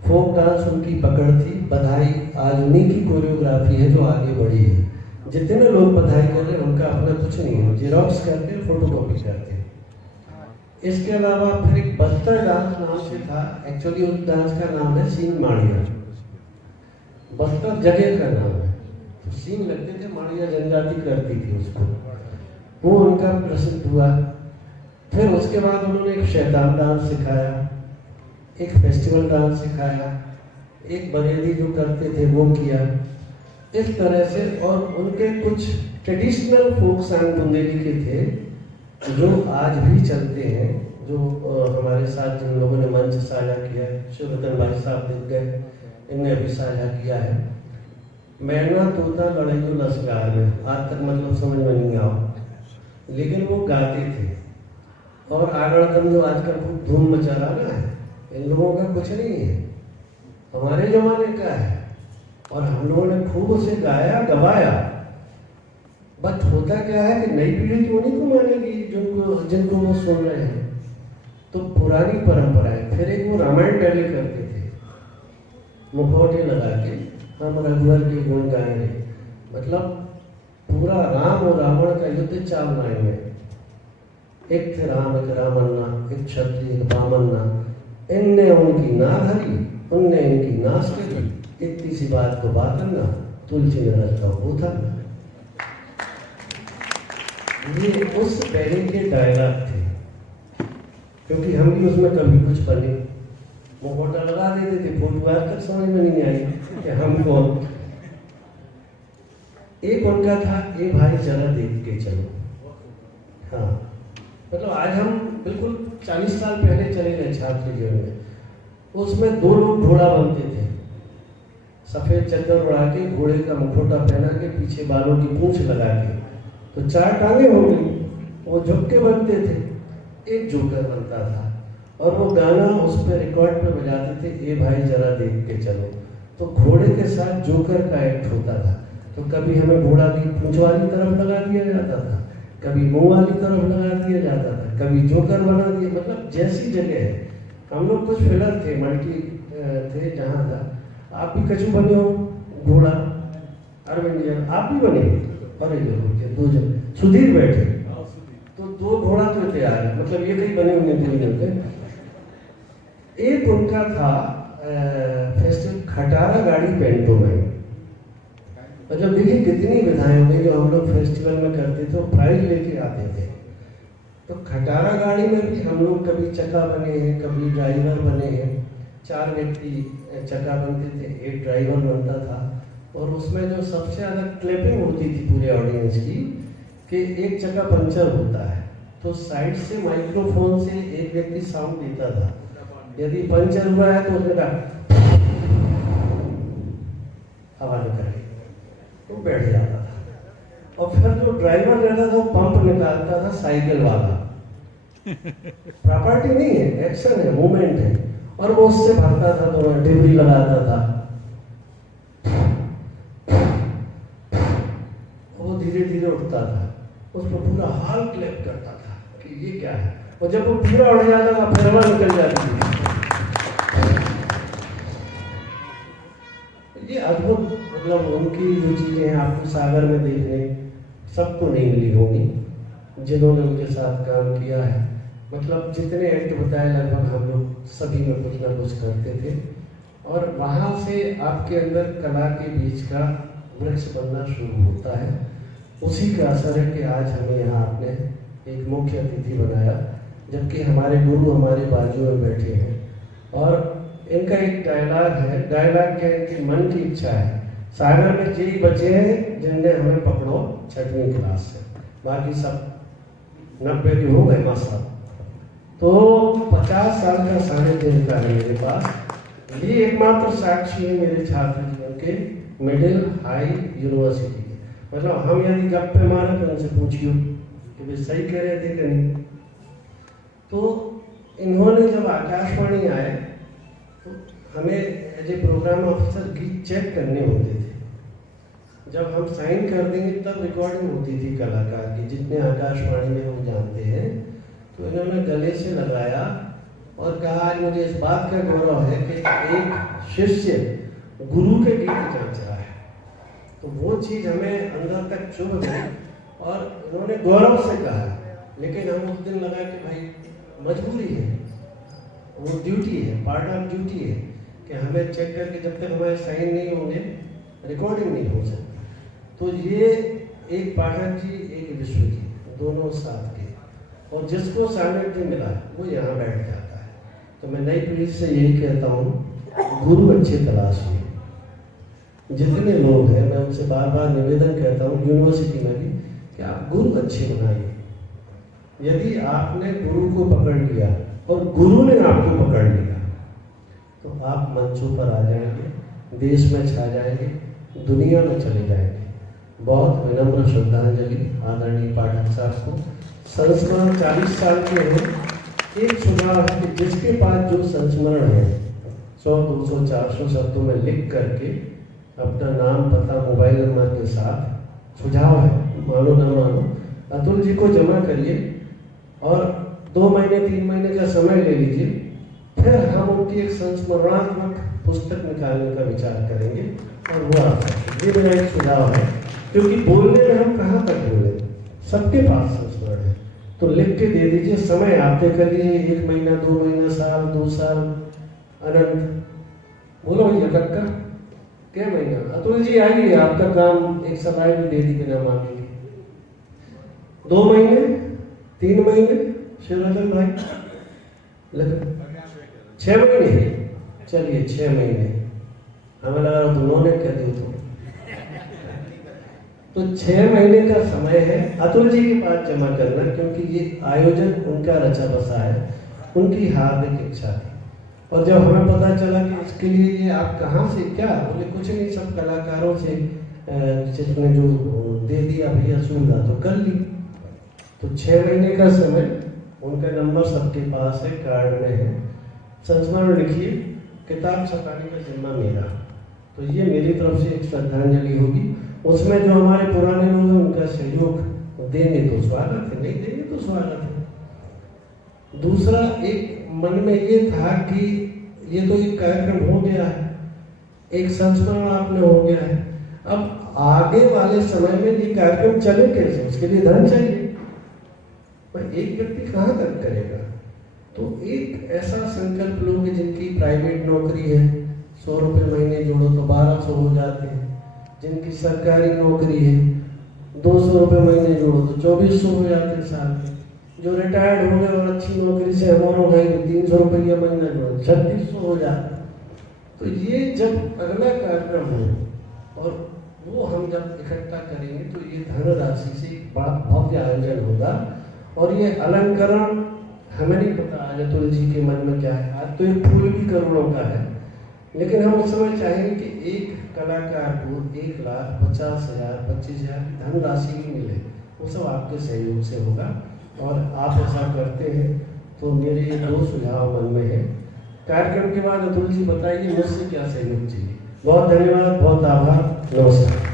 फोक डांस उनकी पकड़ थी। बधाई आज उन्हीं की कोरियोग्राफी है जो आगे बढ़ी है। जितने लोग बधाई कर रहे हैं उनका अपना कुछ नहीं है, जेरॉक्स करते हैं, फोटोकॉपी करते हैं। इसके अलावा फिर एक बस्तर डांस नाम से था। एक्चुअली उस डांस का नाम है सीन माड़िया। बस्तर जगह का नाम है, तो सीन लगते थे, माड़िया जनजाति करती थी उसको। वो उनका प्रसिद्ध हुआ। फिर उसके बाद उन्होंने एक शैतान डांस सिखाया, एक फेस्टिवल डांस सिखाया, एक बरेली जो करते थे वो किया, इस तरह से। और उनके कुछ ट्रेडिशनल फोक सॉन्ग बुंदेली के थे जो आज भी चलते हैं, जो हमारे साथ जिन लोगों ने मंच साझा किया है, शिवरतन भाई साहब दिख गए, इनने भी साझा किया है। मैना तोता लड़ाइयों लश्कार में, आज तक मतलब समझ में नहीं आओ, लेकिन वो गाते थे। और आगड़तम जो आजकल खूब धूम मचा रहा है, इन लोगों का कुछ नहीं है, हमारे जमाने का है। और हम लोगों ने खूब उसे गाया, गवाया। बट होता क्या है कि नई पीढ़ी तो उन्हीं को मानेगी जिनको वो सुन रहे हैं। तो पुरानी परंपराएं, फिर एक वो रामायण पहले करते थे, मुखौटे लगा के हम रघुवर के गुण गाएंगे, मतलब पूरा राम और रावण का युद्ध चाल लाएंगे। एक थे राम, एक रामन्ना, एक क्षत्रिय, एक बामन्ना, इनने उनकी ना धरी, उनने इनकी नाश करी, इतनी सी बात को बात करना, तुलसी ने रखा वो था। ये उस पहले के डायलॉग थे, क्योंकि हम भी उसमें कभी कुछ बने, मुखौटा लगा देते थे, फोटो आज तक समझ में नहीं आई कि हम कौन। एक उनका था, ए भाई जरा देख के चलो। हाँ, मतलब आज हम बिल्कुल 40 साल पहले चले गए छात्र जीवन में। उसमें दो लोग घोड़ा बनते थे, सफेद चद्दर उड़ा के, घोड़े का मुखौटा पहना के, पीछे बालों की पूंछ लगा के, तो 4 टांगे हो गई। वो झुक के बनते थे, एक जोकर बनता था, और वो गाना उस पर रिकॉर्ड पे बजाते थे, ए भाई जरा देख के चलो। तो घोड़े के साथ जोकर का एक्ट होता था। तो कभी हमें घोड़ा की पूंछ वाली तरफ लगा दिया जाता था, कभी मुंह वाली तरफ लगा दिया जाता था, कभी जोकर बना दिया। मतलब जैसी जगह है, हम लोग कुछ फिलर थे, मल्टी थे जहाँ था। आप भी कछु बने हो, घोड़ा, अरविंद आप भी बने, अरे दो जन सुधीर बैठे, तो 2 घोड़ा तो तैयार है, मतलब ये कहीं बने होंगे 3 जन के। एक उनका था फेस्टिवल खटारा गाड़ी पेंटो में। मतलब देखिए कितनी विधाएं हुई जो हम लोग फेस्टिवल में करते थे, प्राइज लेके आते थे। तो खटारा गाड़ी में भी हम लोग कभी चक्का बने हैं, कभी ड्राइवर बने हैं। 4 व्यक्ति चक्का बनते थे, एक ड्राइवर बनता था। और उसमें जो सबसे ज़्यादा क्लैपिंग होती थी पूरे ऑडियंस की, कि एक चक्का पंचर होता है तो साइड से माइक्रोफोन से एक व्यक्ति साउंड देता था। यदि पंचर हुआ है तो उसने कहा हवा निकाले, तो बैठ जाता था। और फिर जो ड्राइवर रहता था वो पंप निकालता था, साइकिल वाला। प्रॉपर्टी नहीं है, एक्शन है, मूवमेंट है, और वो उससे भागता था, तो डिबरी लगाता था। वो धीरे धीरे उठता था, उस पर पूरा हाल क्लैप करता था कि ये क्या है। और जब वो पूरा उड़ जाता था, फिर हवा निकल जाती थी। अद्भुत, मतलब उनकी जो चीज़ें हैं आपको सागर में देखने सबको नहीं मिली होंगी जिन्होंने उनके साथ काम किया है। मतलब जितने एक्ट बताए लगभग हम लोग सभी में कुछ ना कुछ करते थे, और वहाँ से आपके अंदर कला के बीज का वृक्ष बनना शुरू होता है। उसी का असर है कि आज हमें यहाँ आपने एक मुख्य अतिथि बनाया, जबकि हमारे गुरु हमारे बाजू में बैठे हैं। और इनका एक डायलॉग है, डायलॉग क्या है कि मन की इच्छा है, सागर में यही बचे हैं जिनने हमें पकड़ो 6वीं क्लास से, बाकी सब 90 के हो गए मासा। तो 50 साल का सानिध्य इनका है मेरे पास। ये एकमात्र साक्षी है मेरे छात्र जीवन के मिडिल हाई यूनिवर्सिटी के। मतलब हम यदि गप्पे मारे तो उनसे पूछियो कि वे सही कह रहे थे कि नहीं। तो इन्होंने जब आकाशवाणी आए तो हमें एज ए प्रोग्राम ऑफिसर गीत चेक करने होते थे। जब हम साइन कर देंगे तब रिकॉर्डिंग होती थी कलाकार की, जितने आकाशवाणी में हम जानते हैं। तो इन्होंने गले से लगाया और कहा आज मुझे इस बात का गौरव है कि एक शिष्य गुरु के गीत जांच रहा है। तो वो चीज़ हमें अंदर तक चुभ गई और उन्होंने गौरव से कहा, लेकिन हम उस दिन लगा कि भाई मजबूरी है, वो ड्यूटी है, पार्ट ऑफ ड्यूटी है कि हमें चेक करके जब तक हमारे साइन नहीं होंगे रिकॉर्डिंग नहीं हो सकती। तो ये एक पाठक जी एक विश्व जी दोनों साथ के, और जिसको सानिध्य मिला वो यहाँ बैठ जाता है। तो मैं नई पीढ़ी से यही कहता हूँ, गुरु अच्छे तलाशिए। जितने लोग हैं मैं उनसे बार बार निवेदन कहता हूँ यूनिवर्सिटी में भी कि आप गुरु अच्छे बनाइए। यदि आपने गुरु को पकड़ लिया और गुरु ने आपको पकड़ लिया तो आप मंचों पर आ जाएंगे, देश में छा जाएंगे, दुनिया में चले जाएंगे। बहुत विनम्र श्रद्धांजलि आदरणीय पाठक साहब को। संस्मरण 40 साल के हैं। एक सुझाव है कि जिसके पास जो संस्मरण है 100, 200, 400 शब्दों में लिख करके अपना नाम, पता, मोबाइल नंबर के साथ, सुझाव है, मानो न मानो, अतुल जी को जमा करिए और 2 महीने 3 महीने का समय ले लीजिए। फिर हम उनकी एक संस्मरणात्मक पुस्तक निकालने का विचार करेंगे और वो आप सकते। ये मेरा एक सुझाव है, क्योंकि बोलने में हम कहाँ तक बोले, सबके पास संस्मरण है। तो लिख के दे दीजिए, समय आते करिए, 1 महीना, 2 महीना, साल, 2 साल, अनंत। बोलो भैया कक्का क्या महीना, अतुल जी आइए, आपका काम एक समय भी दे दी बिना मांगेंगे। 2 महीने, 3 महीने, शिवरतन भाई लग 6 महीने, चलिए 6 महीने, हमें लगा रहा उन्होंने क्या दिया तो 6 महीने का समय है अतुल जी के पास जमा करना, क्योंकि ये आयोजन उनका रचा बसा है, उनकी हार्दिक इच्छा थी। और जब हमें पता चला कि इसके लिए ये आप कहाँ से, क्या बोले, कुछ नहीं, सब कलाकारों से जिसने जो दे दिया भैया सुविधा तो कर ली। तो 6 महीने का समय, उनका नंबर सबके पास है, कार्ड में है। संस्मरण लिखिए, किताब छपाने का जिम्मा मेरा। तो ये मेरी तरफ से एक श्रद्धांजलि होगी। उसमें जो हमारे पुराने लोग हैं उनका सहयोग देंगे तो स्वागत है, नहीं देंगे तो स्वागत है। दूसरा एक मन में ये था कि ये तो एक कार्यक्रम हो गया है, एक संस्मरण आपने हो गया है, अब आगे वाले समय में ये कार्यक्रम चले कैसे, उसके लिए धन चाहिए। पर एक व्यक्ति कहाँ तक करेगा। तो एक ऐसा संकल्प लो कि जिनकी प्राइवेट नौकरी है, 100 रुपये महीने जोड़ो तो 1200 हो जाते हैं। जिनकी सरकारी नौकरी है 200 रुपये महीने जोड़ो तो 2400 हो जाते हैं साल में। जो रिटायर्ड हो गए और अच्छी नौकरी से हमारा भाई 300 रुपया महीना जोड़ो 3600 हो जाता है। तो ये जब अगला कार्यक्रम हो और वो हम जब इकट्ठा करेंगे तो ये धनराशि से एक बड़ा भव्य आयोजन होगा। और ये अलंकरण हमें नहीं पता आज अतुल जी के मन में क्या है, आज तो एक फूल भी करोड़ों का है, लेकिन हम उस समय चाहेंगे कि एक कलाकार को 1,50,000, 25,000 धनराशि भी मिले, वो सब आपके सहयोग से होगा। और आप ऐसा करते हैं तो मेरे ये 2 सुझाव मन में है। कार्यक्रम के बाद अतुल जी बताइए मुझसे क्या सहयोग चाहिए। बहुत धन्यवाद, बहुत आभार, नमस्कार।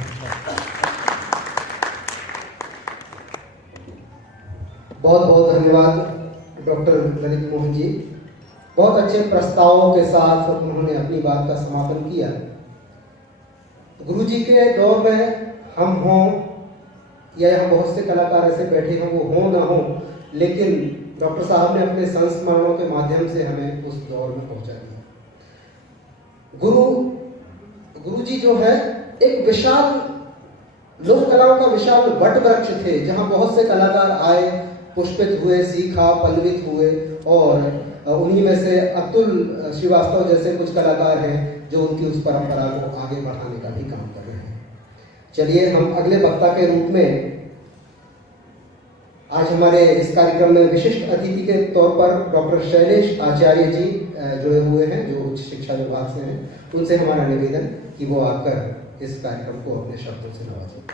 बहुत बहुत धन्यवाद डॉक्टर ललित मोहन जी। बहुत अच्छे प्रस्तावों के साथ उन्होंने अपनी बात का समापन किया। गुरुजी के दौर में हम हों या यहाँ बहुत से कलाकार ऐसे बैठे हैं, वो हों ना हो, लेकिन डॉक्टर साहब ने अपने संस्मरणों के माध्यम से हमें उस दौर में पहुंचा दिया। गुरुजी जो है एक विशाल लोक कलाओं का विशाल वट वृक्ष थे, जहां बहुत से कलाकार आए, पुष्पित हुए, सीखा, पल्लवित हुए, और उन्हीं में से अतुल श्रीवास्तव जैसे कुछ कलाकार हैं जो उनकी उस परंपरा को आगे बढ़ाने का भी काम कर रहे हैं। चलिए हम अगले वक्ता के रूप में आज हमारे इस कार्यक्रम में विशिष्ट अतिथि के तौर पर डॉक्टर शैलेश आचार्य जी जुड़े हुए हैं, जो उच्च शिक्षा विभाग से हैं। उनसे हमारा निवेदन कि वो आकर इस कार्यक्रम को अपने शब्दों से नवाजें।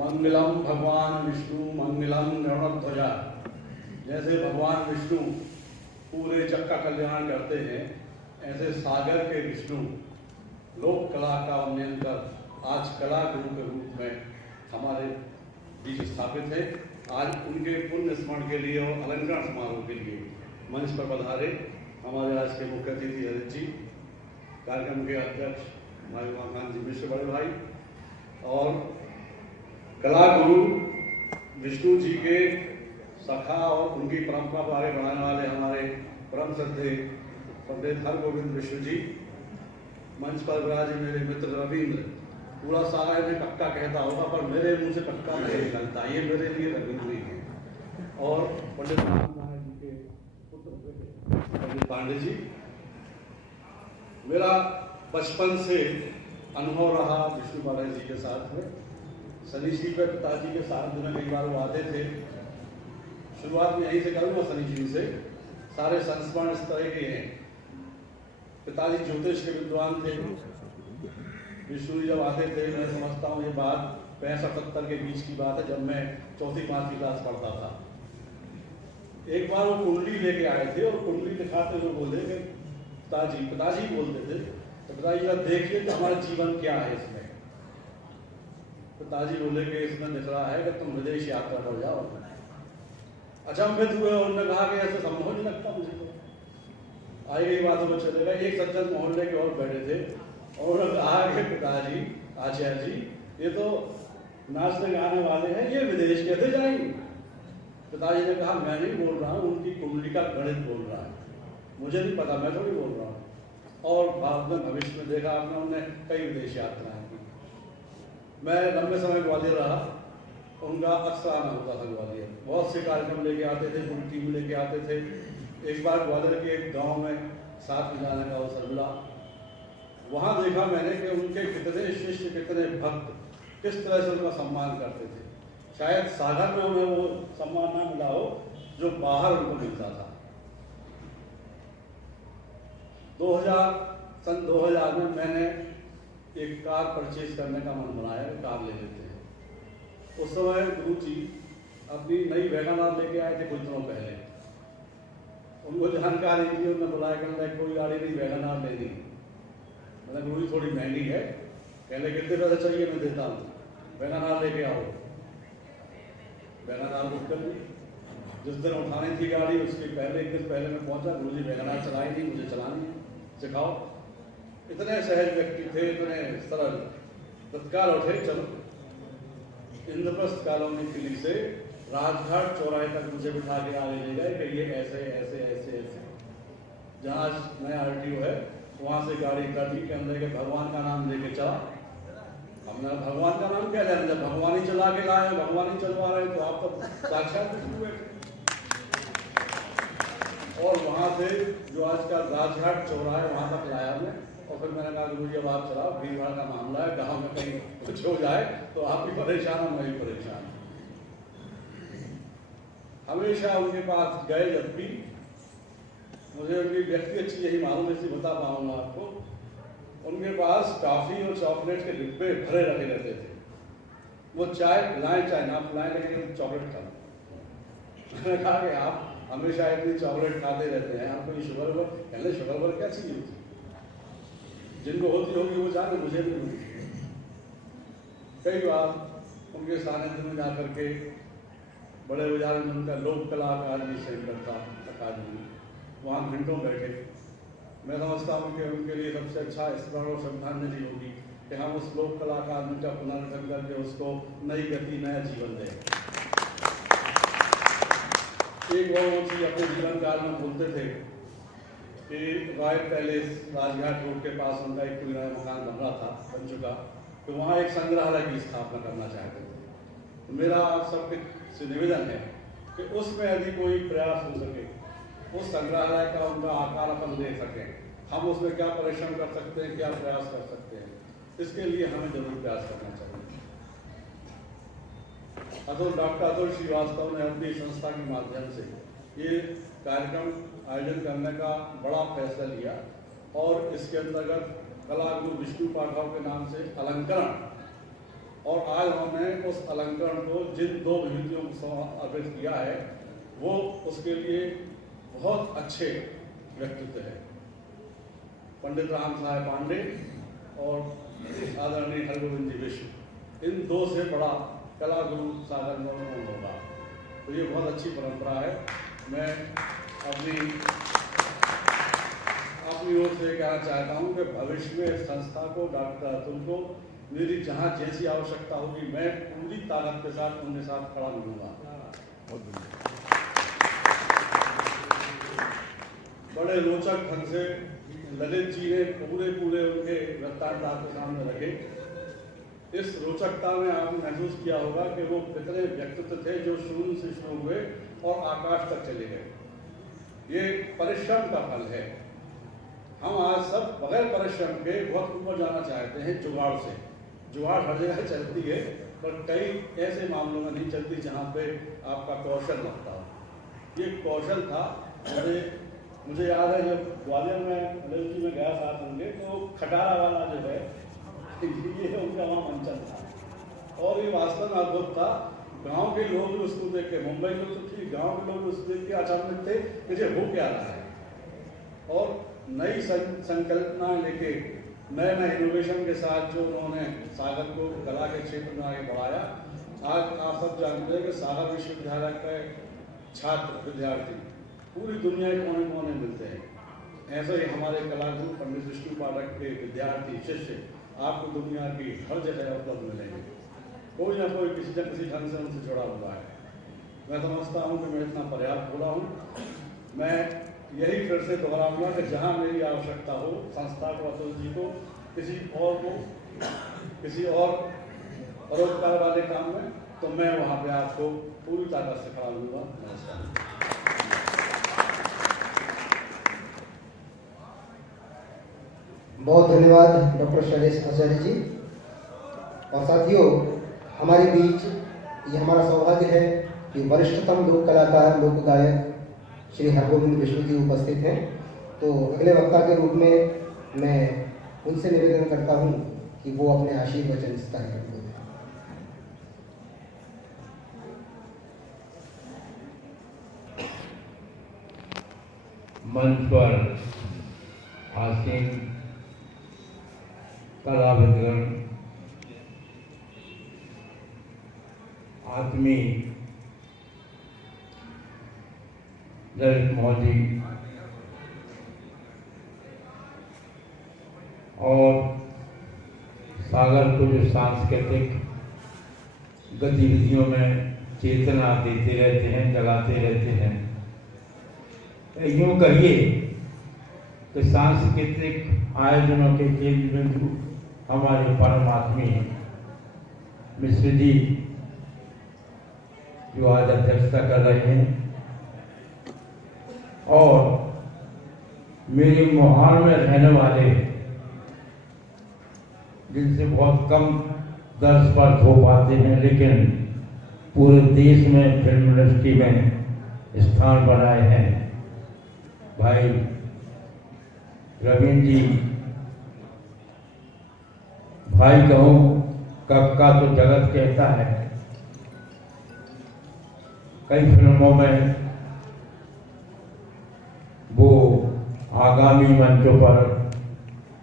मंगलम भगवान विष्णु मंगलम गरुड़ध्वजा। जैसे भगवान विष्णु पूरे जग का कल्याण करते हैं, ऐसे सागर के विष्णु लोक कला का उन्नयन कर आज कला गुरु के रूप में हमारे बीच स्थापित है। आज उनके पुण्य स्मरण के लिए और अलंकरण समारोह के लिए मंच पर पधारे हमारे आज के मुख्य अतिथि हरित जी, कार्यक्रम के अध्यक्ष भाई उमाकांत जी मिश्र बड़े भाई, और कला गुरु विष्णु जी के सखा और उनकी परंपरा को आगे बढ़ाने वाले हमारे परम श्रद्धेय पंडित हरगोविंद विष्णु जी, मंच पर विराजे मेरे मित्र रविंद्र। पूरा सारा इन्हें कक्का कहता होगा, पर मेरे मुंह से कक्का नहीं निकलता, ये मेरे लिए रविंद्र ही है। और पंडित रामनारायण जी के पुत्र पंडित पांडे जी। मेरा बचपन से अनुभव रहा विष्णु पांडे जी के साथ में। शनि श्री पे पिताजी के साथ में कई बार वो आते थे। शुरुआत में यहीं से करूँगा, शनि श्री से। सारे संस्मरण इस तरह के हैं। पिताजी ज्योतिष के विद्वान थे। विष्णु जी जब आते थे, मैं समझता हूँ ये बात 65-70 के बीच की बात है, जब मैं 4th-5th क्लास पढ़ता था। एक बार वो कुंडली लेके आए थे और कुंडली दिखाते हुए बोले कि पिताजी बोलते थे, तो पिताजी जब देखिए कि हमारा जीवन क्या है इसमें। पिताजी बोले कि इसमें दिख रहा है कि तुम विदेश यात्रा कर जाओ। अचंभित हुए, उन्होंने कहा कि ऐसे संभव नहीं लगता मुझे। आई गई बातों में चले गए। एक सज्जन मोहल्ले के और बैठे थे और उन्होंने कहा कि पिताजी आचार्य जी, ये तो नाचने गाने वाले हैं, ये विदेश कैसे जाएंगे। पिताजी ने कहा मैं नहीं बोल रहा हूँ, उनकी कुंडली का गणित बोल रहा है, मुझे नहीं पता, मैं थोड़ी बोल रहा हूँ। और बाद में भविष्य में देखा आपने, उन्होंने कई विदेश यात्राएं की। मैं लंबे समय ग्वालियर रहा, उनका अक्सर आना होता था ग्वालियर। बहुत से कार्यक्रम लेके आते थे, पूरी टीम लेके आते थे। एक बार ग्वालियर के एक गांव में साथ में जाने का अवसर मिला। वहाँ देखा मैंने कि उनके कितने शिष्य, कितने भक्त किस तरह से उनका सम्मान करते थे। शायद सागर में उन्हें वो सम्मान ना मिला हो जो बाहर उनको मिलता था। सन 2000 में मैंने एक कार परचेज करने का मन बनाया, कार ले लेते हैं। उस समय गुरु जी अपनी नई वैगनार लेके आए थे कुछ दिनों पहले। उनको जानकारी थी, उन्होंने बुलाया, कहने कोई गाड़ी नहीं, वैगनार लेनी। मैंने गुरु जी थोड़ी महंगी है, कहने कितने पैसे चाहिए मैं देता हूँ, वैगनार लेके आओ। वैगनार बुक कर ली। जिस दिन उठानी थी गाड़ी उसके पहले एक दिन पहले मैं पहुंचा। गुरु जी वैगनार चलाई नहीं, मुझे चलानी है, सिखाओ। इतने सहज व्यक्ति थे, इतने सरल। तत्काल उठे, चलो इंद्रप्रस्थ कॉलोनी किली से राजघाट चौराहे तक मुझे बिठा के आगे ले गए कि ये ऐसे ऐसे ऐसे ऐसे जहाँ नया RTO है वहाँ से गाड़ी कर दी के अंदर के भगवान का नाम लेके चला। हमने भगवान का नाम क्या लेना, जब भगवान ही चला के लाए, भगवान ही चलवा रहे तो आप तो साक्षात हुए। और वहाँ से जो आज का राजघाट चौराहा है वहाँ तक लाया हमने। और फिर मैंने कहा गुरु जी अब आप चलाओ, भीड़ भाड़ का मामला है, गाँव में कहीं कुछ हो जाए तो आप भी परेशान हो, मैं भी परेशान। हमेशा उनके पास गए जब भी, मुझे उनकी व्यक्तिगत चीज यही मालूम है, इसलिए बता पाऊंगा आपको। उनके पास टॉफी और चॉकलेट के डिब्बे भरे रखे रहते थे। वो चाय पिलाएं, चाहे ना पिलाएं, लेकिन चॉकलेट खाना। मैंने कहा कि आप हमेशा इतनी चॉकलेट खाते रहते हैं, आपको ये शुगर वो, पहले शुगर वो क्या चीज होती, जिनको होती होगी वो जाने, मुझे नहीं होती। कई बार उनके सानिध्य में जाकर के बड़े बाजार में उनका लोक कला अकादमी सेंटर था, अकादमी, वहाँ घंटों बैठे। मैं समझता हूँ कि उनके लिए सबसे अच्छा स्मरण और श्रद्धांजलि होगी कि हम उस लोक कला अकादमी का पुनर्गठन करके उसको नई गति, नया जीवन दें। एक बार वो चीज अपने जीवन काल में बोलते थे कि रॉयल पैलेस राजघाट रोड के पास उनका एक किराया मकान बन रहा था, बन चुका, तो वहाँ एक संग्रहालय की स्थापना करना चाहते थे। तो मेरा आप सबके से निवेदन है कि उसमें यदि कोई प्रयास हो सके, उस संग्रहालय का उनका आकार अपन दे सकें, हम उसमें क्या परिश्रम कर सकते हैं, क्या प्रयास कर सकते हैं, इसके लिए हमें जरूर प्रयास करना चाहिए। डॉक्टर अतुल श्रीवास्तव ने अपनी संस्था के माध्यम से ये कार्यक्रम आयोजन करने का बड़ा फैसला लिया और इसके अंतर्गत कला गुरु विष्णु पाठक के नाम से अलंकरण, और आज हमने उस अलंकरण को जिन 2 विभूतियों को समर्पित किया है वो उसके लिए बहुत अच्छे व्यक्तित्व है, पंडित राम साहेब पांडे और आदरणीय हरगोविंद जी विश्व। इन 2 से बड़ा कला गुरु सागर में होगा, तो ये बहुत अच्छी परंपरा है। मैं अपनी ओर से कहना चाहता हूँ कि भविष्य में इस संस्था को, डॉक्टर अतुल को, मेरी जहाँ जैसी आवश्यकता होगी मैं पूरी ताकत के साथ उनके साथ खड़ा मिलूंगा। बड़े रोचक ढंग से ललित जी ने पूरे उनके वृत्तांत आपके सामने रखे। इस रोचकता में आपने महसूस किया होगा कि वो कितने व्यक्तित्व थे जो शून्य से शुरू हुए और आकाश तक चले गए। ये परिश्रम का फल है। हम आज सब बगैर परिश्रम के बहुत ऊपर जाना चाहते हैं जुगाड़ से। जुगाड़ हर जगह चलती है, पर कई ऐसे मामलों में नहीं चलती जहाँ पे आपका कौशल लगता हो। ये कौशल था। मुझे याद है जब ग्वालियर में ललित में गया साथ होंगे, तो खटारा वाला जो है ये उनका वहाँ मंचन था और ये वास्तव में अद्भुत था। गांव के लोग भी उसको देख के, मुंबई में तो ठीक, गांव के लोग उसको देख के अचानक थे कि ये हो क्या रहा है, और नई संकल्पना लेके नए इनोवेशन के साथ जो उन्होंने सागर को कला के क्षेत्र में आगे बढ़ाया। आज आप सब जानते हैं कि सागर विश्वविद्यालय के छात्र विद्यार्थी पूरी दुनिया के कोने कोने मिलते हैं। ऐसे ही हमारे कलागुरु पंडित विष्णु पाठक के विद्यार्थी शिष्य आपको दुनिया की हर जगह उपलब्ध मिलेंगे। कोई ना कोई किसी न किसी ढंग से उनसे जुड़ा हुआ है। मैं समझता हूँ कि मैं इतना पर्याप्त बोला हूँ। मैं यही फिर से दोहराऊंगा कि जहाँ मेरी आवश्यकता हो संस्था को, अतुल जी को, किसी और परोपकार वाले काम में, तो मैं वहाँ पे आपको पूरी ताकत से खड़ा लूँगा। नमस्कार। बहुत धन्यवाद डॉक्टर शैलेश आचार्य जी। और साथियों, हमारे बीच ये हमारा सौभाग्य है कि वरिष्ठतम लोक कलाकार, लोक गायक श्री हरगोविंद विश्व जी उपस्थित हैं। तो अगले वक्ता के रूप में मैं उनसे निवेदन करता हूं कि वो अपने आशीर्वचन इस कार्यक्रम को दें। मंच पर आसीन कलाविदगण, आत्मीय ललित महोदय और सागर को जो सांस्कृतिक गतिविधियों में चेतना देते रहते हैं, जगाते रहते हैं, यूँ कहिए कि सांस्कृतिक आयोजनों के केंद्र बिंदु हमारे परम आत्मीय मिश्र जी जो आज अध्यक्षता कर रहे हैं, और मेरे मोहाल में रहने वाले जिनसे बहुत कम दर्ज पर हो पाते हैं, लेकिन पूरे देश में फिल्म इंडस्ट्री में स्थान बनाए हैं, भाई रवीन जी। भाई कहूँ कक्का तो जगत कहता है। कई फिल्मों में वो आगामी मंचों पर,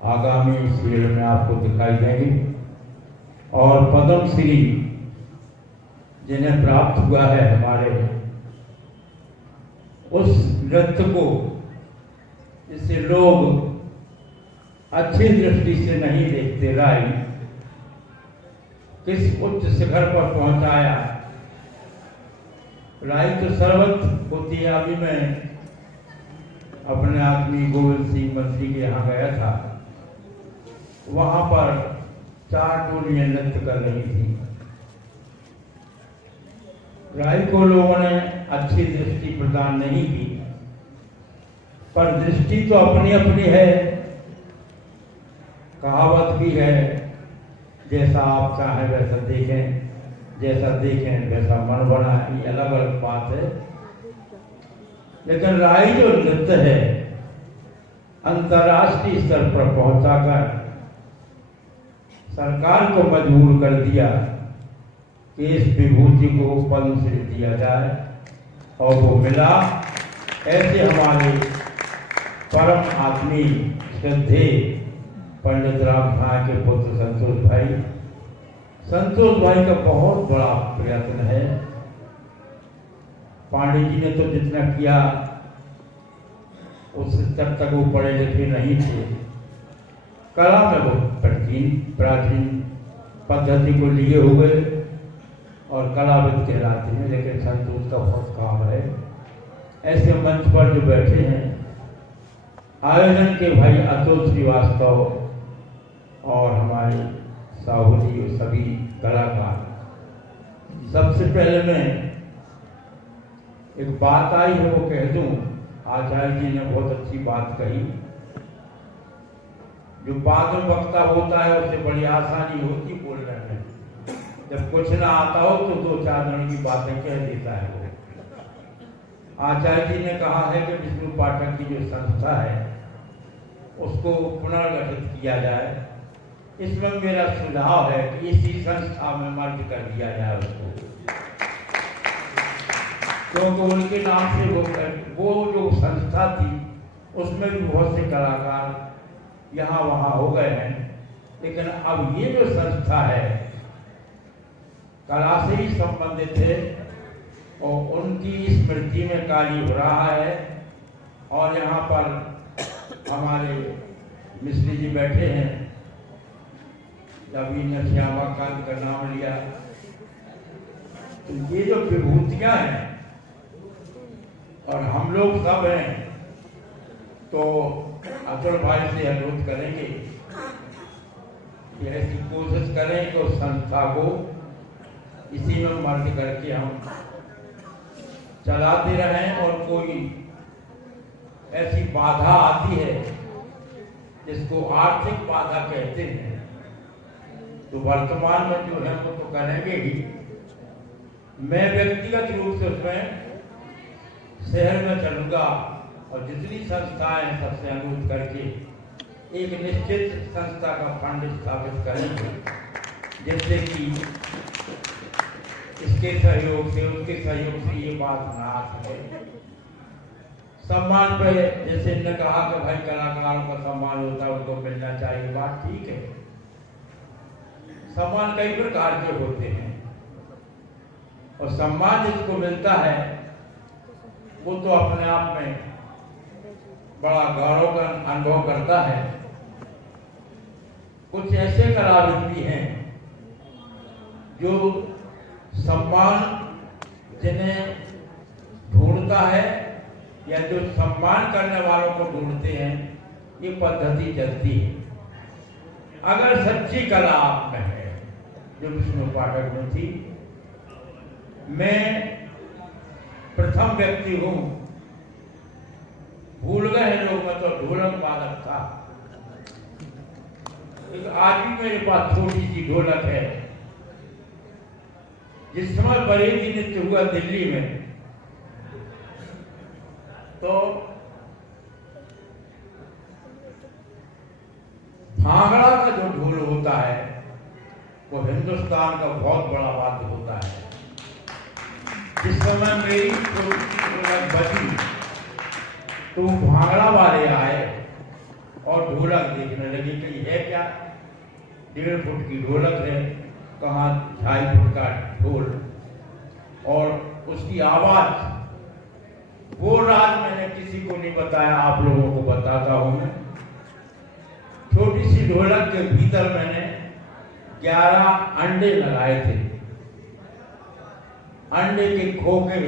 आगामी सीरियल में आपको दिखाई देंगे, और पद्म श्री जिन्हें प्राप्त हुआ है हमारे, उस नृत्य को जिसे लोग अच्छी दृष्टि से नहीं देखते, राय किस उच्च शिखर पर पहुंचाया। राय तो सर्वत्र होती है। अभी मैं अपने आदमी गोविंद सिंह मंत्री के यहाँ गया था, वहां पर 4 टोलियां नृत्य कर रही थी। राय को लोगों ने अच्छी दृष्टि प्रदान नहीं की, पर दृष्टि तो अपनी अपनी है। कहावत भी है, जैसा आप चाहें वैसा देखें, जैसा देखें वैसा मन बना। ये अलग अलग बात है। लेकिन राय जो नृत्य है, अंतर्राष्ट्रीय स्तर पर पहुंचाकर सरकार को मजबूर कर दिया कि इस विभूति को पद्मश्री दिया जाए, और वो मिला। ऐसे हमारे परम आदमी श्रद्धे पंडित राम भाई के पुत्र संतोष भाई का बहुत बड़ा प्रयत्न है। पांडे जी ने तो जितना किया, उस स्तर तक वो पढ़े लिखे नहीं थे। कला में वो प्राचीन पद्धति को लिए हुए और कलाविद कहलाते हैं, लेकिन संतोष का बहुत काम है। ऐसे मंच पर जो बैठे हैं, आयोजन के भाई अतुल श्रीवास्तव और हमारे साहू जी, सभी कलाकार, सबसे पहले मैं एक बात आई है वो कह दूं। आचार्य जी ने बहुत अच्छी बात कही। जो बाद में वक्ता होता है उसे बड़ी आसानी होती बोलने में। जब कुछ ना आता हो तो 2-4 जन की बातें कह देता है वो। आचार्य जी ने कहा है कि विष्णु पाठक की जो संस्था है उसको पुनर्गठित किया जाए। इसमें मेरा सुझाव है कि इसी संस्था में मर्ज कर दिया जाए उसको, क्योंकि उनके नाम से वो जो संस्था थी उसमें भी बहुत से कलाकार यहाँ वहाँ हो गए हैं। लेकिन अब ये जो संस्था है कला से ही संबंधित है और उनकी स्मृति में कार्य हो रहा है। और यहाँ पर हमारे मिश्री जी बैठे हैं, अभी ने श्यामाकांत का नाम लिया। तो ये जो विभूतियां हैं और हम लोग सब हैं, तो अतुल भाई से अनुरोध करेंगे कि ऐसी कोशिश करें कि उस संस्था को इसी में मर्ज करके हम चलाते रहें। और कोई ऐसी बाधा आती है जिसको आर्थिक बाधा कहते हैं, तो वर्तमान में जो है वो तो करेंगे ही। मैं व्यक्तिगत रूप से उसमें शहर में चलूंगा और जितनी संस्थाएं हैं सबसे अनुरोध करके एक निश्चित संस्था का फंड स्थापित करेंगे, जिससे कि इसके सहयोग से, उसके सहयोग से ये बात ना है। सम्मान पे जैसे इन्होंने कहा कि भाई कलाकारों का सम्मान होता है, उनको मिलना चाहिए, बात ठीक है। सम्मान कई प्रकार के होते हैं और सम्मान जिसको मिलता है वो तो अपने आप में बड़ा गौरव का अनुभव करता है। कुछ ऐसे कलाविद भी हैं जो सम्मान जिन्हें ढूंढता है या जो सम्मान करने वालों को ढूंढते हैं, ये पद्धति चलती है। अगर सच्ची कला आप में है, जो विष्णु पाठक में थी, मैं प्रथम व्यक्ति हूं, भूल गए हैं लोग, मैं तो ढोलक वादक था। एक आज भी मेरे पास छोटी सी ढोलक है। जिस समय बरेली नृत्य हुआ दिल्ली में, तो भांगड़ा का जो ढोल होता है वो हिंदुस्तान का बहुत बड़ा वाद्य होता है। जिस समय मेरी ढोलक बजी तो भांगड़ा वाले आए और ढोलक देखने लगे कि है क्या, 1.5 फुट की ढोलक है, कहाँ 2.5 फुट का ढोल। और उसकी आवाज, वो राज मैंने किसी को नहीं बताया, आप लोगों को बताता हूं मैं। छोटी सी ढोलक के भीतर मैंने 11 अंडे लगाए थे। अंडे के खोखे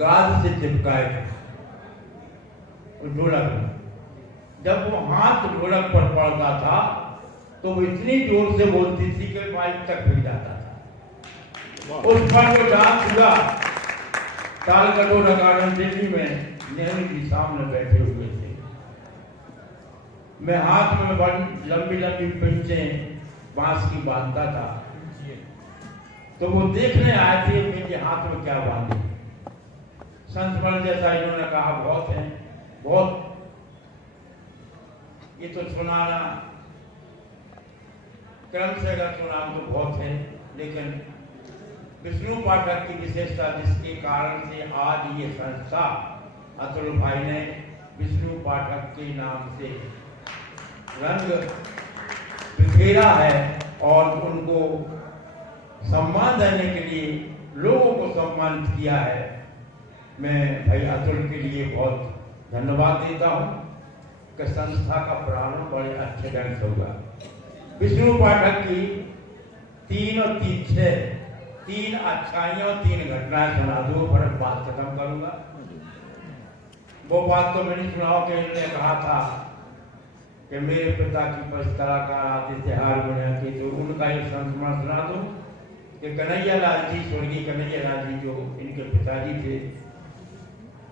गाज से चिपकाए थे उस ढोलक में। जब वो हाथ ढोलक पर पड़ता था तो वो इतनी जोर से बोलती थी कि माइक तक फिर जाता था। उस पर वो डांस हुआ ताल कटोरा गार्डन दिल्ली में, नेहरू जी सामने बैठे हुए थे। मैं हाथ में बड़ी लंबी लंबी पिंचें बांस की बांधता था, तो वो देखने आए थे मेरे हाथ में क्या बांधे। संस्मरण जैसा इन्होंने कहा, बहुत है, बहुत ये तो सुनाना क्रम से अगर सुना तो बहुत है, लेकिन विष्णु पाठक की विशेषता जिसके कारण से आज ये संस्था अतुल भाई ने विष्णु पाठक के नाम से रंग बिखेरा है और उनको सम्मान देने के लिए लोगों को सम्मानित किया है। मैं भाई अतुल के लिए बहुत धन्यवाद देता हूं कि संस्था का प्रारंभ बड़े अच्छे ढंग से हुआ। विष्णु पाठक की 3 और 3 6 3 अच्छाइयां और 3 घटनाएं सुना दो, फिर बात खत्म करूंगा। वो बात तो मैंने सुनाओ कि इन्होंने कहा था कि मेरे पिता की बस कलाकार आते थे हारमोनियम की, तो उनका एक संस्मरण सुना दो कि कन्हैया लाल जी, स्वर्गीय कन्हैया लाल जी जो इनके पिताजी थे,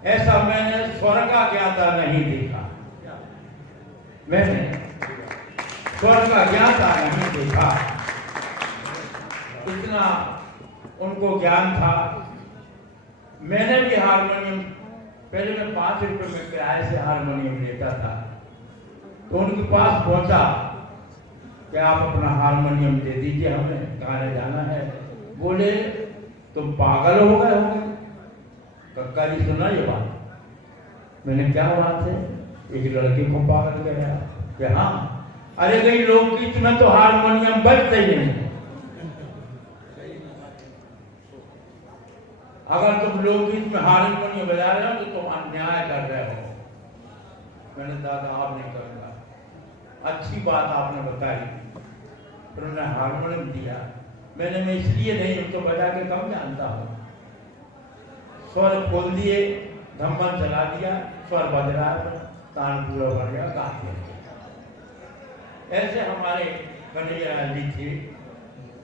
ऐसा मैंने स्वर्ग का ज्ञाता नहीं देखा। मैंने स्वर्ग का ज्ञाता नहीं देखा, इतना उनको ज्ञान था। मैंने भी हारमोनियम, पहले मैं 5 रुपए में किराए से हारमोनियम लेता था, तो उनके पास पहुंचा कि आप अपना हारमोनियम दे दीजिए, हमें गाने जाना है। बोले तुम पागल हो गए होंगे। कक्का जी सुना ये बात? मैंने क्या बात है? एक लड़के को पागल कराया कि हाँ, अरे कई लोकगीत में तो हारमोनियम बजते ही नहीं। अगर तुम लोकगीत में हारमोनियम बजा रहे हो तो तुम अन्याय कर रहे हो। मैंने दादा आप नहीं करूंगा, अच्छी बात आपने बताई। फिर उन्होंने हारमोनियम दिया, मैंने मैं इसलिए नहीं उनको बजा के कम जानता हूँ। स्वर खोल दिए, धम्मन चला दिया, स्वर बज रहा है, तान पूरा बन गया, गा दिया। ऐसे हमारे कन्हैया लाल जी थे।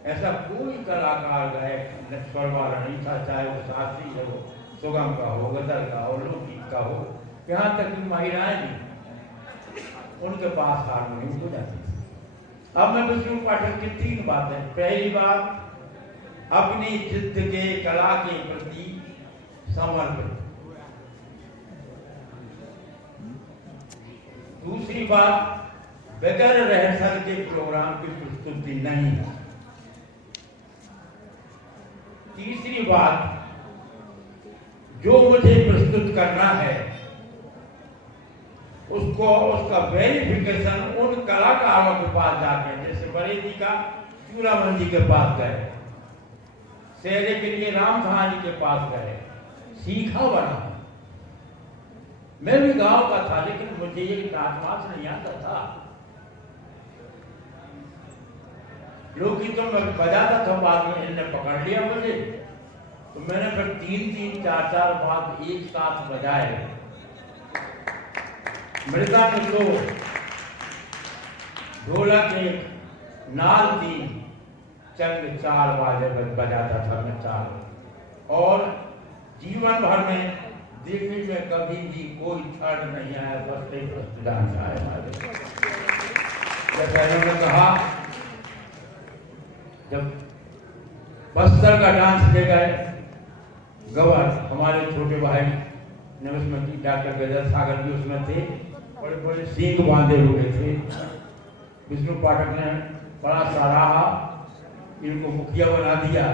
ऐसा कोई कलाकार गायक स्वर वाला नहीं था, चाहे वो शास्त्रीय हो, सुगम का हो, गजल का हो, लोकगीत का हो, यहाँ तक कि महिलाएं भी उनके पास हारमोनियम हो जाती थी। अब मैं विष्णु पाठक की 3 बातें। पहली बात, अपनी जिद्द के कला के प्रति समर्पित। दूसरी बात, बगैर रिहर्सल के प्रोग्राम की प्रस्तुति नहीं। तीसरी बात, जो मुझे प्रस्तुत करना है उसको, उसका वेरिफिकेशन उन कलाकारों के पास जाके, जैसे बरेली का चूड़ामन जी के पास गए, शेरे के लिए रामधान जी के पास गए, सीखा बना। मैं भी गांव का था, लेकिन मुझे ये नाचमास नहीं आता था। लोकगीतों में बजाता था, बाद में इन्हें पकड़ लिया मुझे, तो मैंने फिर 3-3, 4-4 बात एक साथ बजाए। मृदा में 2, ढोलक 1, नाल 3, चंग 4 बाजे बजाता था मैं 4। और जीवन भर में दिल्ली में कभी भी कोई थर्ड नहीं आया, बस एक डांस आया। जैसे उन्होंने कहा, जब बस्तर का डांस ले गए, गवर हमारे छोटे भाई ने उसमें की, डॉक्टर गजर सागर भी उसमें थे, बड़े बड़े सींग बांधे हुए थे। विष्णु पाठक ने बड़ा सराहा, इनको मुखिया बना दिया।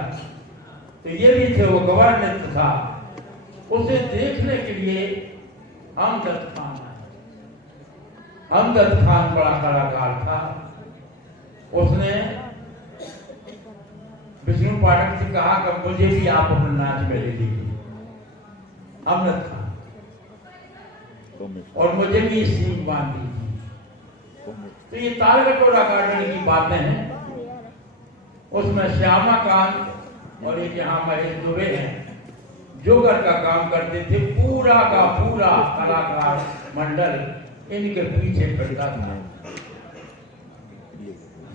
तो ये भी थे, वो गवर नृत्य था। उसे देखने के लिए हमदर्द खान आए। हमदर्द खान बड़ा कलाकार था। उसने विष्णु पाठक से कहा कि मुझे भी आप अपने नाच में ले लीजिए। हमने था और मुझे भी सीख बांध दीजिए। तो ये ताल कटोरा गार्डन की बातें हैं। उसमें श्यामा कांत और एक यहाँ महेश दुबे हैं, जोगर का काम करते थे। पूरा का पूरा कलाकार मंडल इनके पीछे खड़ा था।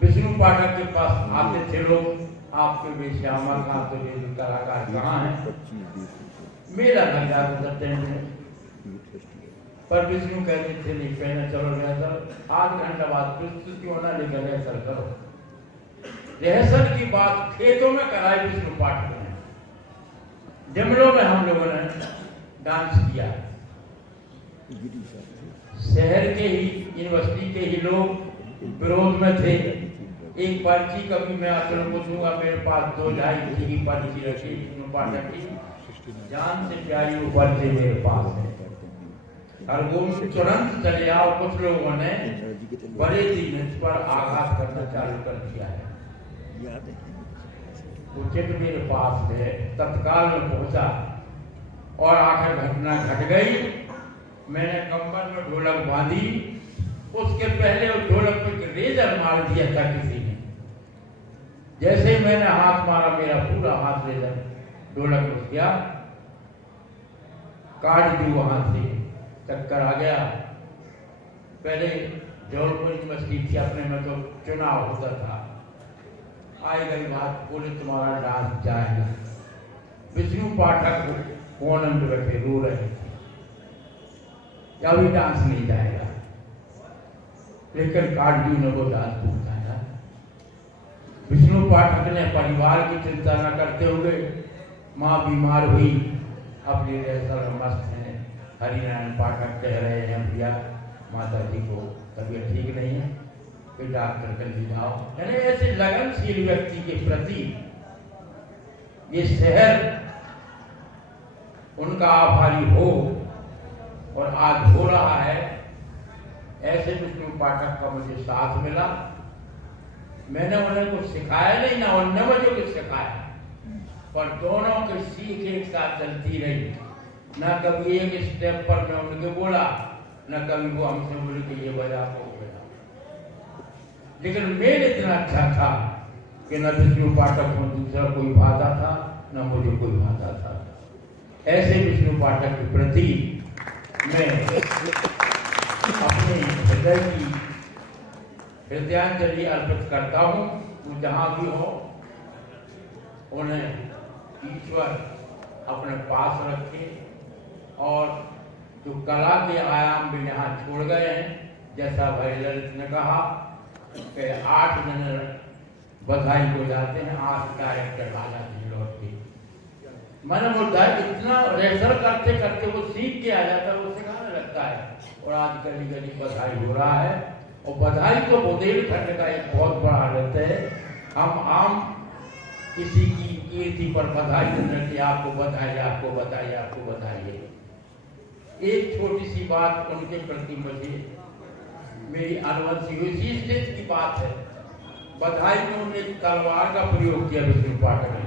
विष्णु पाठक के पास आते थे लोग, आपके भी श्यामा कांत तो ये कलाकार कहाँ हैं? मेरा लग जाता पर विष्णु कहते थे नहीं, कहना चलो रिहर्सल आध घंटा बाद प्रस्तुति होना, लेकर रिहर्सल करो। रिहर्सल की बात खेतों में कराई विष्णु पाठक ने। जमलों में हम लोगों ने डांस किया। शहर के ही यूनिवर्सिटी के ही लोग विरोध में थे। एक पर्ची कभी मैं आप लोगों को दूंगा, मेरे पास 2-2.5 की पर्ची रखी विष्णु पाठक की, जान से प्यारी वो पर्ची मेरे पास है। और वो तुरंत चले आओ। कुछ लोगों ने बड़े दिन पर आघात करना चालू कर दिया है। उचित मेरे पास है, तत्काल में पहुंचा और आखिर घटना घट गई। मैंने कमर में ढोलक बांधी। उसके पहले उस ढोलक पे रेजर मार दिया था किसी ने। जैसे ही मैंने हाथ मारा, मेरा पूरा हाथ रेजर ढोलक घुस गया, काट दी वहां से। चक्कर आ गया। पहले जौनपुर यूनिवर्सिटी थी, अपने में तो चुनाव होता था। आई गई बात, बोले तुम्हारा डांस जाएगा। विष्णु पाठक कोने में बैठे रो रहे थे, अभी डांस नहीं जाएगा। लेकिन काटजू ने वो डांस पहुंचाया। विष्णु पाठक ने परिवार की चिंता न करते हुए, माँ बीमार हुई, अपनी रिहर्सल में मस्त है। हरिनारायण पाठक कह रहे हैं भैया माता जी को तबीयत ठीक नहीं है, फिर डॉक्टर कर ले जाओ। यानी ऐसे लगनशील व्यक्ति के प्रति ये शहर उनका आभारी हो, और आज हो रहा है। ऐसे विष्णु पाठक का मुझे साथ मिला। मैंने उन्हें कुछ सिखाया नहीं, ना उन्होंने मुझे कुछ सिखाया, पर दोनों की सीख एक साथ चलती रही। ना कभी एक स्टेप पर मैं उनके बोला, ना कभी वो हमसे बोले कि ये बजा को बजा। लेकिन मेल इतना अच्छा था कि न विष्णु पाठक में दूसरा कोई भाता था, न मुझे कोई भाता था। ऐसे विष्णु पाठक के प्रति मैं अपने हृदय की हृदयांजलि अर्पित करता हूँ। वो जहाँ भी हो, उन्हें ईश्वर अपने पास रखे, और जो कला के आयाम भी यहाँ छोड़ गए हैं। जैसा भाई ललित ने कहा कि 8 दिन बधाई को जाते हैं, 8 डायरेक्टर आ जाते हैं लौट के। मैंने मुद्दा इतना रेसर करते करते वो सीख के आ जाता है, वो सिखाने लगता है। और आज गली गली बधाई हो रहा है। और बधाई तो बुंदेलखंड का एक बहुत बड़ा रहता है। हम आम किसी की कीर्ति पर बधाई देने की, आपको बधाई, आपको बधाई, आपको बधाई। एक छोटी सी बात उनके प्रति मुझे मेरी अनुवंशी हुई, इसी स्टेज की बात है। बधाई में उन्होंने तलवार का प्रयोग किया विष्णु पाठक ने।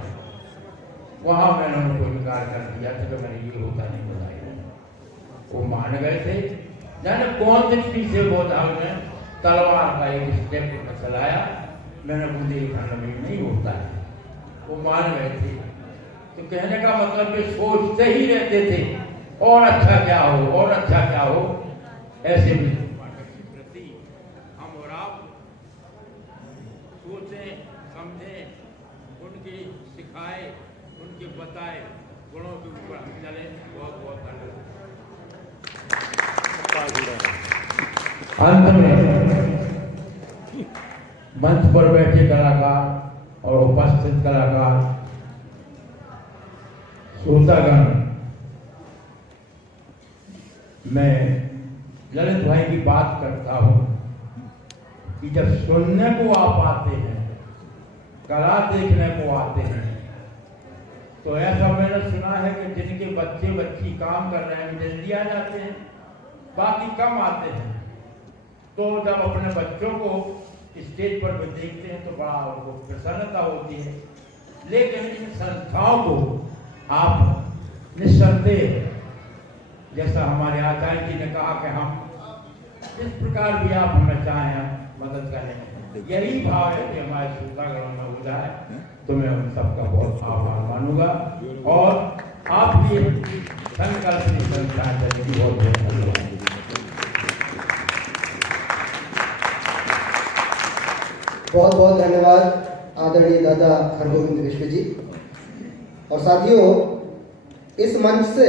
वहां मैंने उनको इनकार कर दिया था कि मैंने ये होता नहीं बधाई। वो मान गए थे। जाने कौन दृष्टि से वो ने तलवार का एक स्टेप चलाया। मैंने बुंदेलखंड में नहीं होता है, वो मान गए थे। तो कहने का मतलब ये सोचते ही रहते थे और अच्छा क्या हो, और अच्छा क्या हो। ऐसे विष्णु पाठक के प्रति हम और आप सोचें, समझें, उनके सिखाए, उनके बताए गुणों के ऊपर हम चले। बहुत बहुत धन्यवाद। अंत में मंच पर बैठे कलाकार और उपस्थित कलाकार, श्रोतागण, मैं ललित भाई की बात करता हूं कि जब सुनने को आप आते हैं, कला देखने को आते हैं, तो ऐसा मैंने सुना है कि जिनके बच्चे बच्ची काम कर रहे हैं जल्दी आ जाते हैं, बाकी कम आते हैं। तो जब अपने बच्चों को स्टेज पर भी देखते हैं तो बड़ा उनको प्रसन्नता होती है। लेकिन इन संस्थाओं को आप निस्संदेह, जैसा हमारे आचार्य जी ने कहा कि हम इस प्रकार भी आप हमें चाहें मदद करें, यही भाव है कि हमारे सूत्रगणों में हो जाए, तो मैं उन सबका बहुत आभार मानूंगा। और आप भी संकल्प की संस्था चलेगी। बहुत बहुत धन्यवाद। बहुत बहुत धन्यवाद आदरणीय दादा हरगोविंद विश्व जी। और साथियों, इस मंच से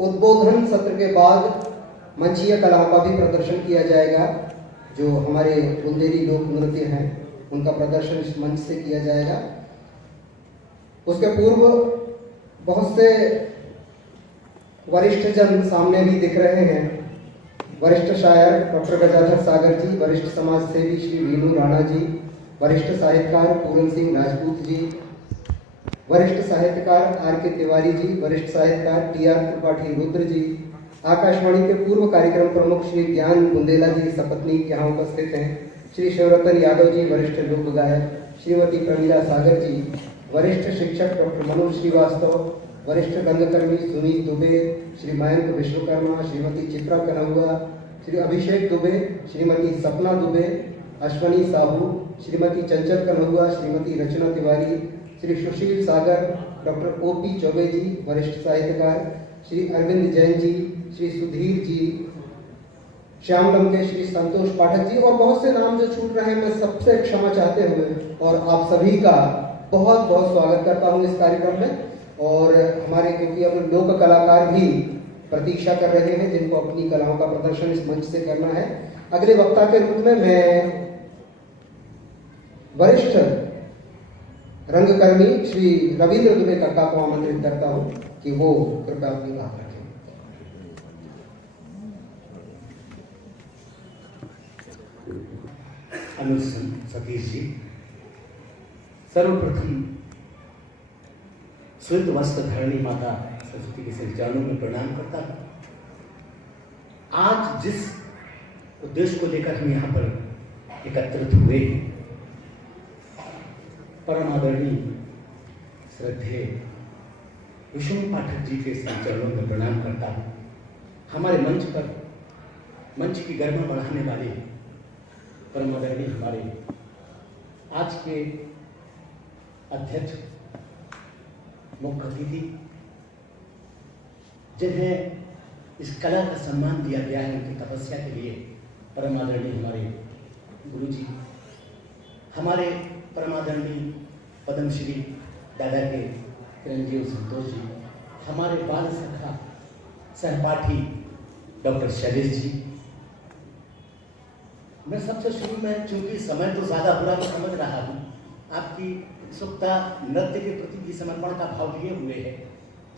उद्बोधन सत्र के बाद मंचीय कलाओं का भी प्रदर्शन किया जाएगा। जो हमारे बुंदेली लोक नृत्य हैं उनका प्रदर्शन इस मंच से किया जाएगा। उसके पूर्व बहुत से वरिष्ठ जन सामने भी दिख रहे हैं। वरिष्ठ शायर डॉक्टर गजाधर सागर जी, वरिष्ठ समाज सेवी श्री वीनू राणा जी, वरिष्ठ साहित्यकार पूरन सिंह राजपूत जी, वरिष्ठ साहित्यकार आर के तिवारी जी, वरिष्ठ साहित्यकार टी आर त्रिपाठी रुद्र जी, आकाशवाणी के पूर्व कार्यक्रम प्रमुख श्री ज्ञान बुंदेला जी सपत्नीक यहाँ उपस्थित हैं, श्री शिवरतन यादव जी वरिष्ठ लोक गायक, श्रीमती प्रमीला सागर जी, वरिष्ठ शिक्षक डॉक्टर मनोज श्रीवास्तव, वरिष्ठ रंगकर्मी सुनील दुबे, श्री मयंक विश्वकर्मा, श्रीमती चित्रा कन्हुआ, श्री अभिषेक दुबे, श्रीमती सपना दुबे, अश्वनी साहू, श्रीमती चंचल कन्हुआ, श्रीमती रचना तिवारी, श्री सुशील सागर, डॉक्टर ओपी चौबे जी वरिष्ठ साहित्यकार, श्री अरविंद जैन जी, श्री सुधीर जी, श्याम लंके, श्री संतोष पाठक जी और बहुत से नाम जो छूट रहे हैं, मैं सबसे क्षमा चाहते हुए और आप सभी का बहुत बहुत स्वागत करता हूं इस कार्यक्रम में। और हमारे क्योंकि अब लोक कलाकार भी प्रतीक्षा कर रहे हैं जिनको अपनी कलाओं का प्रदर्शन इस मंच से करना है। अगले वक्ता के रूप में मैं वरिष्ठ रंगकर्मी श्री रविंद्र दुबे कक्का को आमंत्रित करता हूं कि वो कृपया अपनी बात रखें। अनुज सतीश जी, सर्वप्रथम श्वेत वस्त्र धारणी माता सरस्वती के चरणों में प्रणाम करता हूं। आज जिस उद्देश्य को लेकर हम यहाँ पर एकत्रित हुए हैं, परम आदरणीय श्रद्धेय विष्णु पाठक जी के चरणों में प्रणाम करता हूँ। हमारे मंच की गरिमा बढ़ाने वाले परम आदरणीय हमारे आज के अध्यक्ष मुख्य अतिथि, जिन्हें इस कला का सम्मान दिया गया है उनकी तपस्या के लिए, परम आदरणीय हमारे गुरु जी, हमारे परम आदरणीय पद्मश्री दादा के चिरंजीव संतोष जी, हमारे बाल सखा सहपाठी डॉक्टर शैलेश जी। मैं सबसे शुरू में, चूंकि समय तो ज़्यादा बुरा तो समझ रहा हूँ, आपकी उत्सुकता नृत्य के प्रति भी समर्पण का भाव लिए हुए है,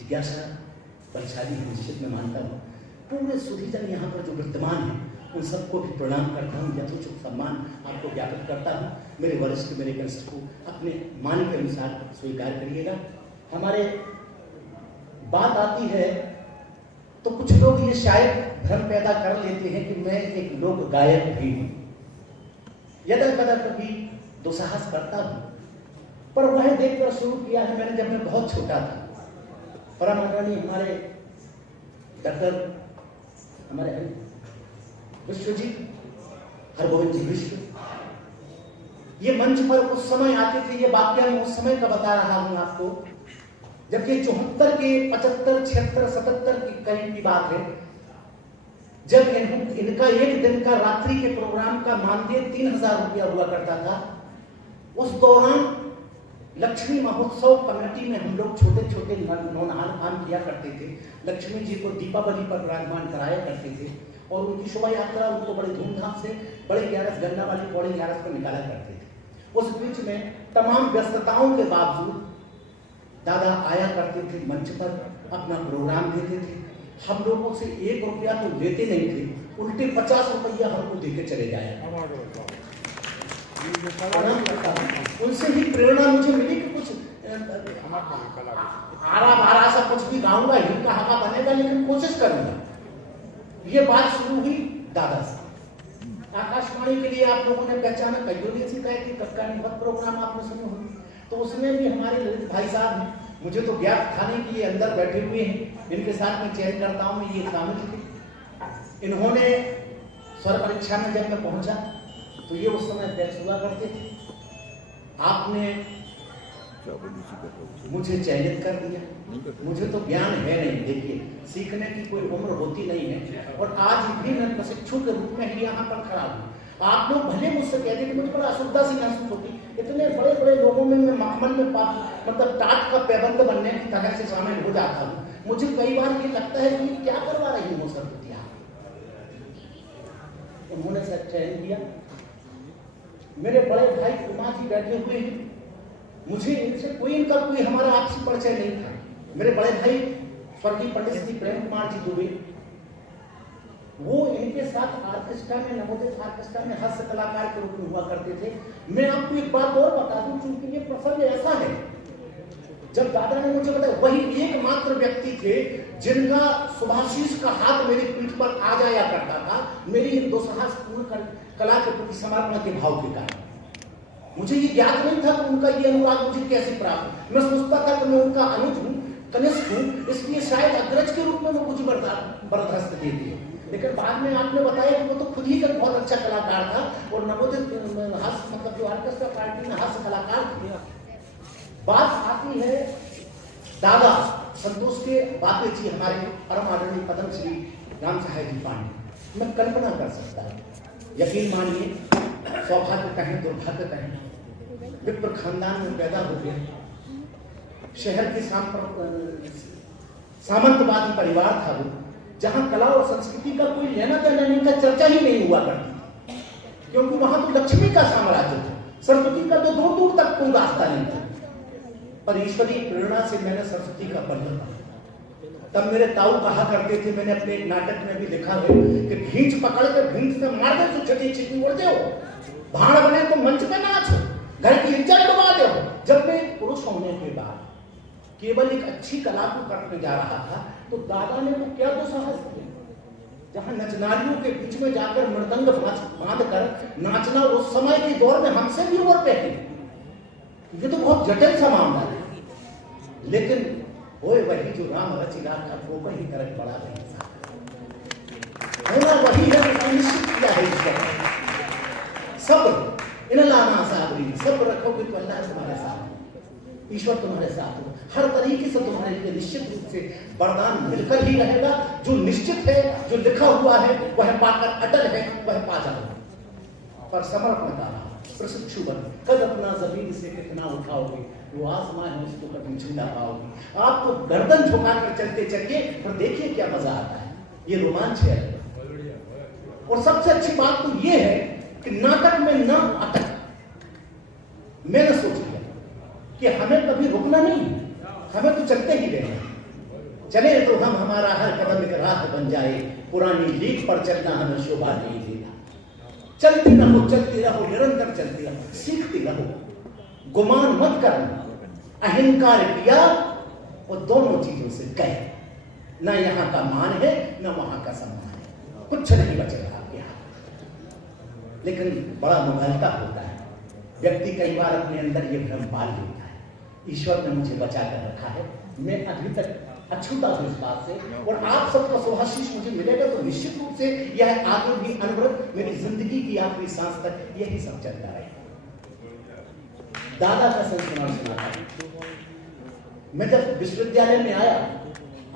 जिज्ञासा बलशाली है, निश्चित में मानता हूँ। पूरे सुधीजन यहाँ पर जो विद्यमान है उन सबको भी प्रणाम करता हूँ, यथोचित सम्मान आपको ज्ञापित करता हूँ। मेरे वरिष्ठ, मेरे कनिष्ठ को अपने मान के अनुसार स्वीकार करिएगा। हमारे बात आती है तो कुछ लोग ये शायद भ्रम पैदा कर लेते हैं कि मैं एक लोक गायक भी हूँ। यदा कदा कभी दुस्साहस करता हूँ, पर वह देखकर शुरू किया है मैंने जब मैं बहुत छोटा था। परम आदरणीय हमारे डॉक्टर हमारे विश्व जी, हरगोविंद जी विश्व, ये मंच पर उस समय आते थे। ये वाक्य मैं उस समय का बता रहा हूं आपको, जब ये 74 के 75, 76, 77 के करीब की बात है, जब इनका एक दिन का रात्रि के प्रोग्राम का मानदेय 3000 रुपया हुआ करता था। उस दौरान लक्ष्मी महोत्सव कमेटी में हम लोग छोटे छोटे नौनहार काम किया करते थे। लक्ष्मी जी को दीपावली पर विराजमान कराया करते थे और उनकी शोभा यात्रा उनको बड़े धूमधाम से बड़े 11 गन्ना वाली पौड़ी 11 पर निकाला करते थे। उस बीच में तमाम व्यस्तताओं के बावजूद दादा आया करते थे, मंच पर अपना प्रोग्राम देते थे। हम लोगों से 1 रुपया तो लेते नहीं थे, उल्टे 50 रुपया हमको देके चले जाया। उनसे ही प्रेरणा मुझे मिली कि कुछ आरा सा कुछ भी गाऊंगा, हिल का हवा बनेगा, लेकिन कोशिश करूंगा। ये बात शुरू हुई दादा से। आकाशवाणी के लिए आप लोगों ने पहचाना, कई ऐसी कहे कि कक्का निवत प्रोग्राम आपने सुने होंगे। तो उसमें भी हमारे ललित भाई साहब हैं, मुझे तो ज्ञात था नहीं कि ये अंदर बैठे हुए हैं, इनके साथ में चयन करता हूँ ये शामिल थे। इन्होंने स्वर परीक्षा में जब मैं पहुंचा तो ये उस समय अध्यक्ष हुआ करते थे। आपने मुझे चयनित कर दिया, मुझे तो ज्ञान है नहीं, देखिए सीखने की कोई उम्र होती नहीं है, और आज भी मैं प्रशिक्षु के रूप में ही यहाँ पर खड़ा हूँ। आप लोग भले मुझसे कहते कि मुझे बड़ा असुविधा सी महसूस होती, इतने बड़े बड़े लोगों में मैं मखमल में मतलब टाट का पैबंद बनने की तरह से शामिल हो जाता हूँ। मुझे कई बार ये लगता है कि क्या करवा रही हूँ सर। उन्होंने सर चयन किया। मेरे बड़े भाई कुमार जी बैठे हुए हैं, मुझे इनसे इनका कोई हमारा आपसी परिचय नहीं था। मेरे बड़े भाई स्वर्गीय पंडित श्री प्रेम कुमार जी दुबे, वो इनके साथ ऑर्केस्ट्रा में, नवोदय ऑर्केस्ट्रा में हास्य कलाकार के रूप में हुआ करते थे। मैं आपको एक बात और बता दूं, चूंकि ये प्रसंग ऐसा है, जब दादा ने मुझे बताया, वही एकमात्र व्यक्ति थे जिनका सुभाषीष का हाथ मेरी पीठ पर आ जाया करता था, मेरी इन दुस्साहसपूर्ण कला के प्रति समर्पण के भाव के कारण। मुझे ये ज्ञात नहीं था कि उनका ये अनुराग मुझे कैसे प्राप्त। मैं सोचता था कि मैं उनका अनुज हूँ, कनिष्ठ हूँ, इसलिए शायद अग्रज के रूप में वो मुझे बर्दाश्त दे दिए। लेकिन बाद में आपने बताया कि वो तो खुद ही का बहुत अच्छा कलाकार था, और नवोदय हास्य मतलब जो ऑर्केस्ट्रा पार्टी में हास्य कलाकार थे। बात आती है दादा संतोष के बापे जी, हमारे परम आदरणीय पद्म श्री राम साहेब जी पांडे। मैं कल्पना कर सकता हूँ, यकीन मानिए, सौभाग्य कहें दुर्भाग्य कहें, विप्र खानदान में पैदा हो गया, शहर के सामंतवादी परिवार था वो, जहां कला और संस्कृति का कोई लेना देना नहीं था, चर्चा ही नहीं हुआ करती, क्योंकि वहां तो लक्ष्मी का साम्राज्य था, सरस्वती का तो दूर दूर तक कोई रास्ता नहीं था। पर ईश्वरीय प्रेरणा से मैंने सरस्वती का पढ़ लिया। तब मेरे ताऊ कहा करते थे, मैंने अपने एक नाटक में भी लिखा है कि भींच पकड़ के भींच से मार दे तो छठी छिटी उड़ दो, भाड़ बने तो मंच पे नाचो, घर की इज्जत डुबा दो। जब मैं पुरुष होने के बाद केवल एक अच्छी कला को करने जा रहा था, तो दादा ने तो क्या दुस्साहस किया, जहां नचनारियों के बीच में जाकर मृदंग बांध कर नाचना उस समय के दौर में हमसे भी उम्र पे है। ये तो बहुत जटिल सा मामला है। लेकिन ओए वही जो राम रचिला का वो ही करक बड़ा नहीं होना वही है, जो निश्चित किया है ईश्वर। सब्र इन लामा साबरी, सब्र रखोगे तो अल्लाह तुम्हारे साथ, ईश्वर तुम्हारे साथ हो, हर तरीके से तुम्हारे लिए निश्चित रूप से वरदान मिलकर ही रहेगा। जो निश्चित है, जो लिखा हुआ है, वह पाकर अटल है, वह पा जाओगे। पर समर्पण का प्रशिक्षु बन, कद अपना जमीन से कितना उठाओगे, वो आसमान है उसको कभी छू ना पाओगे। आप तो गर्दन झुकाकर चलते चलिए, पर देखिए क्या मजा आता है, ये रोमांच है। और सबसे अच्छी बात तो ये है कि नाटक में न अटक। मैंने सोच लिया कि हमें कभी रुकना नहीं, हमें तो चलते ही रहना। चले तो हम हमारा हर कदम एक राह बन जाए, पुरानी लीक पर चलना हमें शोभा नहीं देगा। चलते रहो, निरंतर चलते रहो, सीखते रहो, गुमान मत करना। अहंकार किया और दोनों चीजों से गए, ना यहाँ का मान है ना वहां का सम्मान है, कुछ नहीं बचेगा आपके हाथ। लेकिन बड़ा मुगलता होता है, व्यक्ति कई बार अपने अंदर ये भ्रम पाल लेता है। ईश्वर ने मुझे बचा कर रखा है, मैं अभी तक अछूता हूं इस बात से, और आप सबका शुभाशीष मुझे मिलेगा तो निश्चित रूप से यह आगे भी अनवरत मेरी जिंदगी की आखिरी सांस तक यही सब चलता है। दादा का संस्मरण सुना। मैं जब विश्वविद्यालय में आया,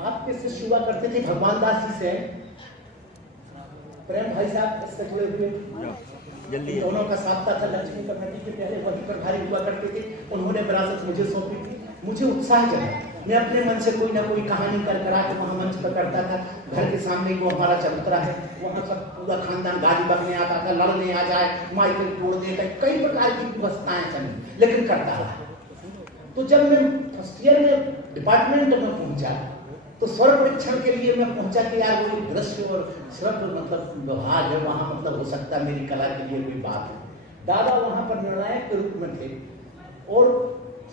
आपके शिष्य हुआ करते थे भगवान दास जी से, प्रेम भाई साहब इससे जुड़े हुए, जल्दी दोनों का साथ था लक्ष्मी का घटी के पहले वही प्रभारी हुआ करते थे। उन्होंने विरासत मुझे सौंपी थी। मुझे उत्साह जगा, मैं अपने मन से कोई ना कोई कहानी कर करा के वहां मंच पर करता था। घर के सामने वो हमारा चबूतरा है, वहां सब पूरा खानदान गाली बकने आता था, लड़ने आ जाए, माइकल तोड़ दे, कई प्रकार की व्यवस्थाएं चली, लेकिन करता रहा। तो जब मैं फर्स्ट ईयर में डिपार्टमेंट में पहुंचा, तो स्वर परीक्षण के लिए मैं पहुंचा कि यार वो दृश्य और श्रव्य मतलब व्यवहार है, वहां मतलब हो सकता है मेरी कला के लिए कोई बात है। दादा वहां पर निर्णायक के रूप में थे, और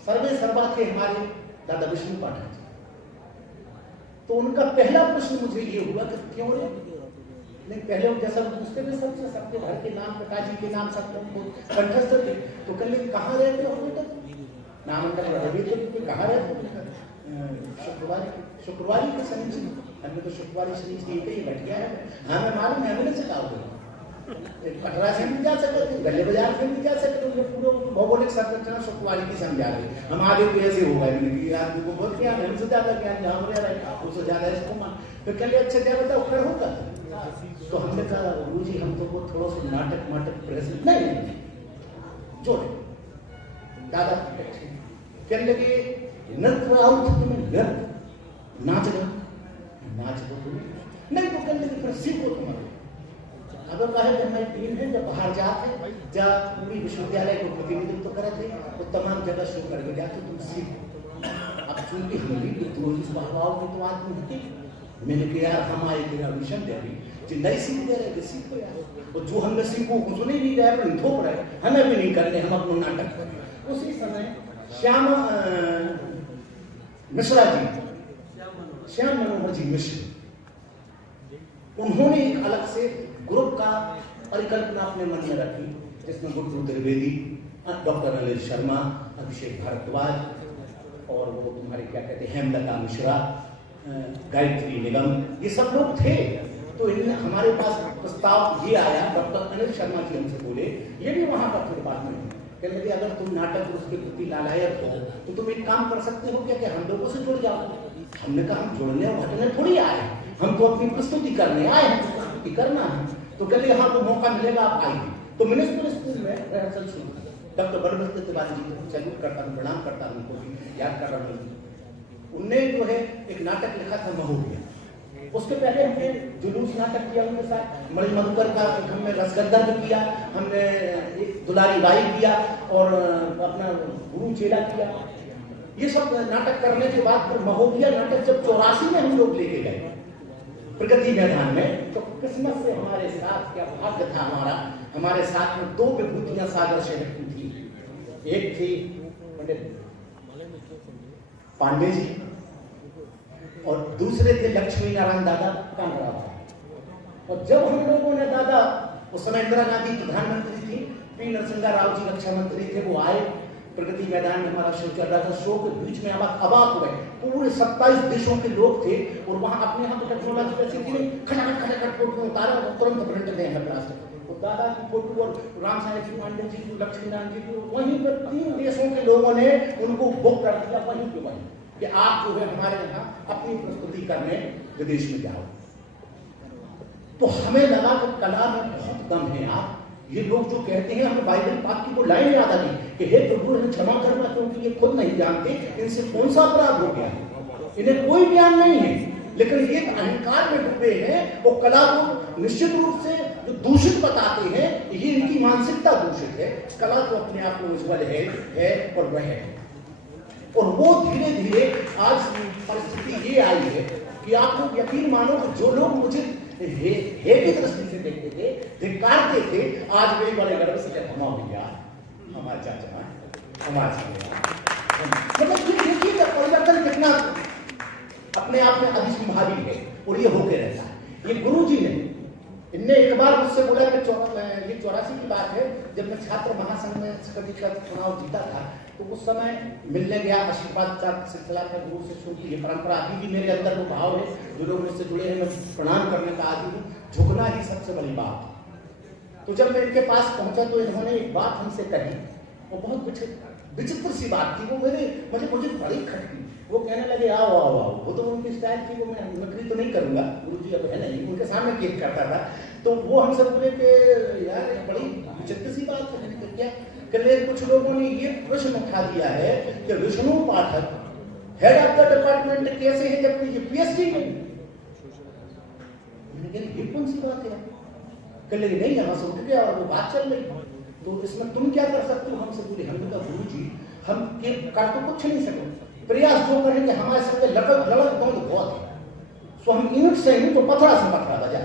सर्वे सर्वा थे हमारे दादा विष्णु पाठक जी। तो उनका पहला प्रश्न मुझे ये हुआ कि क्यों रे नहीं, पहले जैसा पूछते थे सबसे, सबके घर के नाम, पिताजी के नाम सब कंठस्थ थे। तो कल कहाँ रहते हो बेटा? नामांकन रवि तो कहाँ रहते शुक्रवारी के शनि, हमने तो शुक्रवारी शनि एक ही बैठ गया है। हाँ मैं मालूम है, हमने से कहा कटरा से भी जा सकते थे, गले बाजार से भी जा सकते थे, पूरा भौगोलिक संरचना शुक्रवारी की समझा रहे। हम आगे तो ऐसे होगा आदमी को बहुत ज्ञान है, हमसे ज्यादा ज्ञान जहाँ रह रहा है उससे ज्यादा इसको मान। फिर कल अच्छा क्या बताओ कर होगा। तो हमने कहा गुरु जी हम तो वो थोड़ा सा नाटक प्रेजेंट नहीं जोड़े। दादा कहने लगे नृत्य आउट नृत्य नाच दो तुम्हें नहीं, तो कहने लगे फिर सीखो तुम्हारे। अब कहे कि हमारी टीम है जब बाहर जाते जब पूरी विश्वविद्यालय को प्रतिनिधित्व करे थे तो तमाम जगह शुरू करके जाते तुम सीखो। अब चूंकि हम भी स्वभाव की तो आदमी होती, मैंने कहा यार हम आए थे मिशन दे नहीं सीख दे रहे सीख गया, और जो हमने सीखो उसको नहीं गया थोप रहे, हमें भी नहीं करने, हम अपना नाटक करें। उसी समय श्याम मनोहर जी मिश्र, उन्होंने एक अलग से ग्रुप का परिकल्पना अपने मन में रखी, जिसमें गुड्डू त्रिवेदी, डॉक्टर अनिल शर्मा, अभिषेक भारद्वाज और वो तुम्हारे क्या कहते हैं हेमलता मिश्रा, गायत्री निगम, ये सब लोग थे। तो इन्हें हमारे पास प्रस्ताव ये आया, डॉक्टर अनिल शर्मा जी हमसे बोले, ये भी वहां का डिपार्टमेंट कहने लगे अगर तुम नाटक उसके प्रति लालायक हो तो तुम एक काम कर सकते हो क्या कि हम लोगों से जुड़ जाओ। हमने कहा हम जुड़ने और हटने थोड़ी आए, हम तो अपनी प्रस्तुति करने आए हैं, प्रस्तुति करना है। तो कहते हाँ तो मौका मिलेगा आप आइए। तो म्युनिसिपल स्कूल में रिहर्सल शुरू, डॉक्टर बलवंत तिवारी जी को सैल्यूट करता हूँ, प्रणाम करता हूँ, उनको भी याद कर रहा हूँ। उनने जो है एक नाटक लिखा था महोबिया, उसके पहले हमने जुलूस नाटक किया उनके साथ, मणि मधुकर का हमने रसगद्दा भी किया, हमने एक दुलारी बाई किया और अपना गुरु चेला किया। ये सब नाटक करने के बाद फिर महोबिया नाटक जब 84 में हम लोग लेके गए प्रगति मैदान में, तो किस्मत से हमारे साथ क्या भाग्य था हमारा, हमारे साथ में 2 विभूतियां सागर शहर की थी। एक थी पंडित पांडे जी और दूसरे थे लक्ष्मी नारायण दादा कांगड़ा। और जब हम लोगों ने दादा, उस समय इंदिरा गांधी प्रधानमंत्री थी, पी नरसिंह राव जी रक्षा मंत्री थे, वो आए प्रगति मैदान में, हमारा शो चल रहा था, शो के बीच में अबाक हुए, पूरे 27 देशों के लोग थे और वहां अपने यहाँ टेक्नोलॉजी ऐसी थी, खटाखट फोटो उतारा और तुरंत प्रिंट दें तो दादा की फोटो और राम साहेब जी पांडे जी को, लक्ष्मी नारायण जी को, वहीं पर 3 देशों के लोगों ने उनको बुक कर दिया वहीं के वहीं कि आप जो है हमारे यहाँ अपनी प्रस्तुति करने विदेश में जाओ। तो हमें लगा कि कला में बहुत दम है। आप ये लोग जो कहते हैं, हमें बाइबल पाक की वो लाइन याद आ गई कि हे प्रभु इन्हें क्षमा करना क्योंकि ये खुद नहीं जानते इनसे कौन सा अपराध हो गया, इन्हें कोई ज्ञान नहीं है, लेकिन ये अहंकार में डूबे हैं। वो कला को निश्चित रूप से जो दूषित बताते हैं, ये इनकी मानसिकता दूषित है। कला तो अपने आप में उज्जवल है और वह है। और वो धीरे धीरे आज परिस्थिति ये आई है कि आप लोग यकीन मानो कि जो लोग मुझे हे की दृष्टि से देखते थे, धिक्कारते थे, आज वे बड़े गर्व से कहते हम भैया हमारे चाचा हमारे मतलब ये देखिए परिवर्तन कितना अपने आप में अधिसंभावी है और ये होके रहता है। ये गुरु जी ने इनने एक बार मुझसे बोला कि ये 84 की बात है, जब मैं छात्र महासंघ में कभी का चुनाव जीता था, तो उस समय मिलने गया, आशीर्वाद का सिलसिला का गुरु से शुरू की परंपरा अभी भी मेरे अंदर वो भाव है। जो लोग मुझसे जुड़े हैं, मैं प्रणाम करने का आदि हूँ, झुकना ही सबसे बड़ी बात। तो जब मैं इनके पास पहुंचा तो इन्होंने एक बात हमसे कही, वो बहुत विचित्र सी बात थी, वो मुझे बड़ी खटकी। वो कहने लगे आओ आओ आओ, वो तो उनकी स्टाइल थी, वो मैं नकली तो नहीं करूंगा, गुरुजी अब है नहीं, उनके सामने केक करता था। तो वो हमसे बोले कि यार बड़ी विचित्र सी बात है, क्या कहले कुछ लोगों ने ये प्रश्न उठा दिया है कि विष्णु पाठक हेड ऑफ द डिपार्टमेंट कैसे है जबकि ये पीएचडी में। मैंने कहा ये कौन सी बात है? कहले नहीं, यहाँ से उठ गया और वो बात चल रही, तो इसमें तुम क्या कर सकते हो? हमसे बोले हमने कहा गुरुजी हम कर तो कुछ नहीं सकते, प्रयास जो करेंगे हमारे साथ लड़क बहुत है, सो हम यूनिट से नहीं तो पथरा से पथरा बजा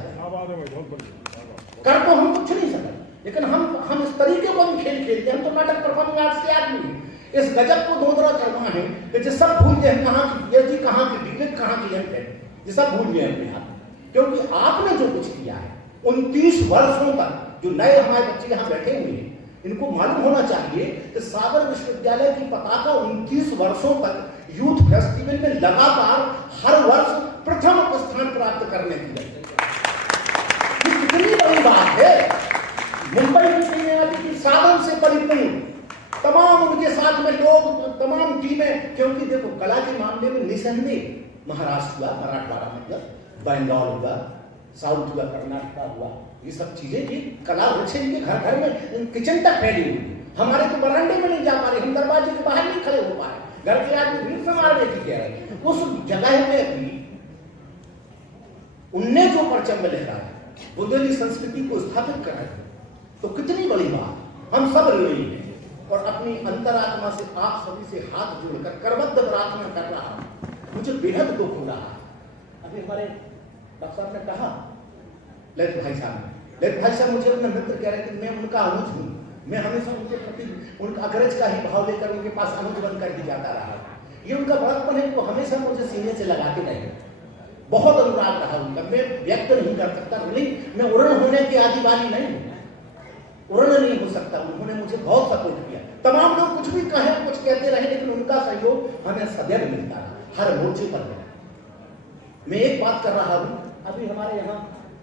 कर तो हम कुछ नहीं सकते, लेकिन हम इस तरीके को भी खेल खेलते हैं। हम तो नाटक परफॉर्मिंग आर्ट्स के आदमी हैं। इस गजब को दोदरा करना है कि जो सब भूल गए कहाँ की पीएचडी, कहाँ की डिग्री, कहाँ की एमटेक, ये सब भूल गए अपने आप, क्योंकि आपने जो कुछ किया है 29 वर्षों तक, जो नए हमारे बच्चे यहाँ बैठे हुए हैं, इनको मालूम होना चाहिए कि सागर विश्वविद्यालय की पताका 29 वर्षों तक यूथ फेस्टिवल में लगातार हर वर्ष प्रथम स्थान प्राप्त करने की है। ये कितनी बड़ी बात है। मुंबई की टीमें आदि की साधन से परिपूर्ण, तमाम उनके साथ में लोग, तमाम टीमें, क्योंकि देखो कला के मामले में निसंदेह महाराष्ट्र हुआ, मराठवाड़ा मतलब, बंगाल हुआ, साउथ हुआ, कर्नाटका हुआ, ये सब चीजें, ये कला वृक्ष इनके घर घर में किचन तक फैली हुई। हमारे तो बरामदे में नहीं जा पा रहे, हम दरवाजे के बाहर नहीं खड़े हो पा रहे, घर के आदमी भीड़ से मारने की कह रहे। उस जगह पे भी उनने जो परचम में लहराया, बुंदेली संस्कृति को स्थापित कराया, तो कितनी बड़ी बात। हम सब ऋणी हैं और अपनी अंतरात्मा से आप सभी से हाथ जोड़कर करबद्ध प्रार्थना कर रहा हूं। मुझे बेहद दुख हो रहा है। अभी हमारे डॉक्टर साहब ने कहा, ललित भाई साहब मुझे अपना मित्र कह रहे थे, मैं उनका अनुज हूं, मैं हमेशा उनके प्रति उनका अग्रज का ही भाव लेकर उनके पास अनुज बनकर ही जाता रहा। ये उनका बड़प्पन है, वो हमेशा मुझे सीने से लगाते रहे, बहुत अनुराग रहा उनका। मैं व्यक्त नहीं कर सकता, मैं उड़न होने की आदिवासी नहीं हूं, उड़न नहीं हो सकता। उन्होंने मुझे बहुत सपोर्ट किया। तमाम लोग कुछ भी कहें, कुछ कहते रहे, लेकिन उनका सहयोग हमें सदैव मिलता रहा, हर मोर्चे पर। मैं एक बात कर रहा हूं, अभी हमारे यहाँ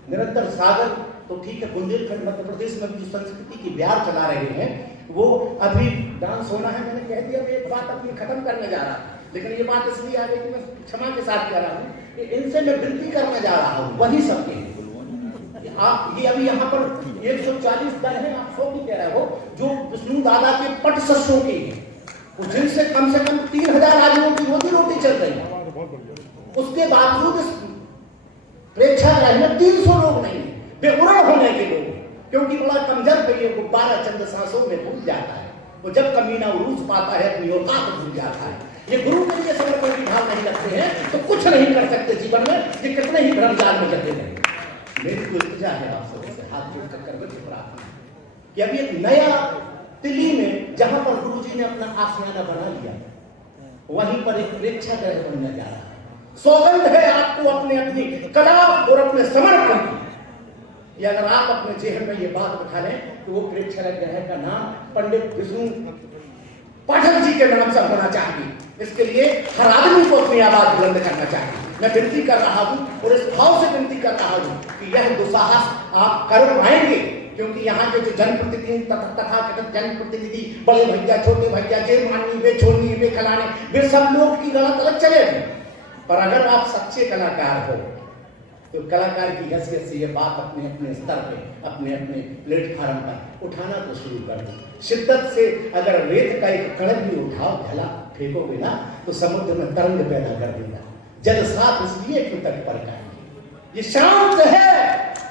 निरंतर सागर तो ठीक है, बुंदेलखंड मध्य प्रदेश में जो संस्कृति की ब्यार चला रहे हैं, वो अभी डांस होना है। मैंने कह दिया, मैं एक बात अपनी खत्म करने जा रहा हूं, लेकिन ये बात इसलिए आ गई कि मैं क्षमा के साथ कह रहा हूं कि इनसे मैं विनती करने जा रहा हूं, वही सबके आप ये अभी यहाँ पर 140 दल हैं, आप 100 की कह रहे हो, जो विष्णु दादा के पट सस्यों के हैं, जिनसे कम से कम 3000 आदमियों की रोजी रोटी चल रही है। उसके बावजूद इस प्रेक्षागृह में 300 लोग नहीं है, बेउरण होने के लोग, क्योंकि बड़ा कमजोर पे ये गुब्बारा चंद सांसों में भूल जाता है। वो जब कमीना उरूज पाता है अपनी औकात भूल जाता है। ये गुरु के लिए समर्पण की भाव नहीं रखते हैं तो कुछ नहीं कर सकते जीवन में, ये कितने ही भ्रमजाल में जते हैं। मेरी तो इल्तिजा है आप सबसे हाथ जोड़कर करबद्ध प्रार्थना कि अभी एक नया दिल्ली में, जहां पर गुरु जी ने अपना आशियाना बना लिया, वहीं पर एक प्रेक्षागृह बनने जा रहा है। सौगंध है आपको अपनी कला और अपने समर्पण की। अगर आप अपने जेहन में ये बात बिठा लें तो वो प्रेक्षागृह का नाम पंडित विष्णु पाठक जी के नाम से होना चाहिए। इसके लिए हर आदमी को अपनी आवाज बुलंद करना चाहिए। मैं विनती कर रहा हूं और इस भाव से विनती कर रहा हूं कि यह दुस्साहस आप कर पाएंगे, क्योंकि यहाँ के जो जनप्रतिनिधि तथा जनप्रतिनिधि, बड़े भैया, छोटे भैया, जे माननी, वे छोड़नी, वे खिलाने, वे सब लोग की गलत अलग चलेगी। पर अगर आप सच्चे कलाकार हो तो कलाकार की हैसियत से ये बात अपने अपने स्तर पे, अपने अपने प्लेटफार्म पर उठाना तो शुरू कर दो। शिद्दत से अगर रेत का एक कण भी उठाओ, भला फेंकोगे ना, तो समुद्र में तरंग पैदा कर देगा। जल साफ इसलिए कि तट पर का ये शांत है,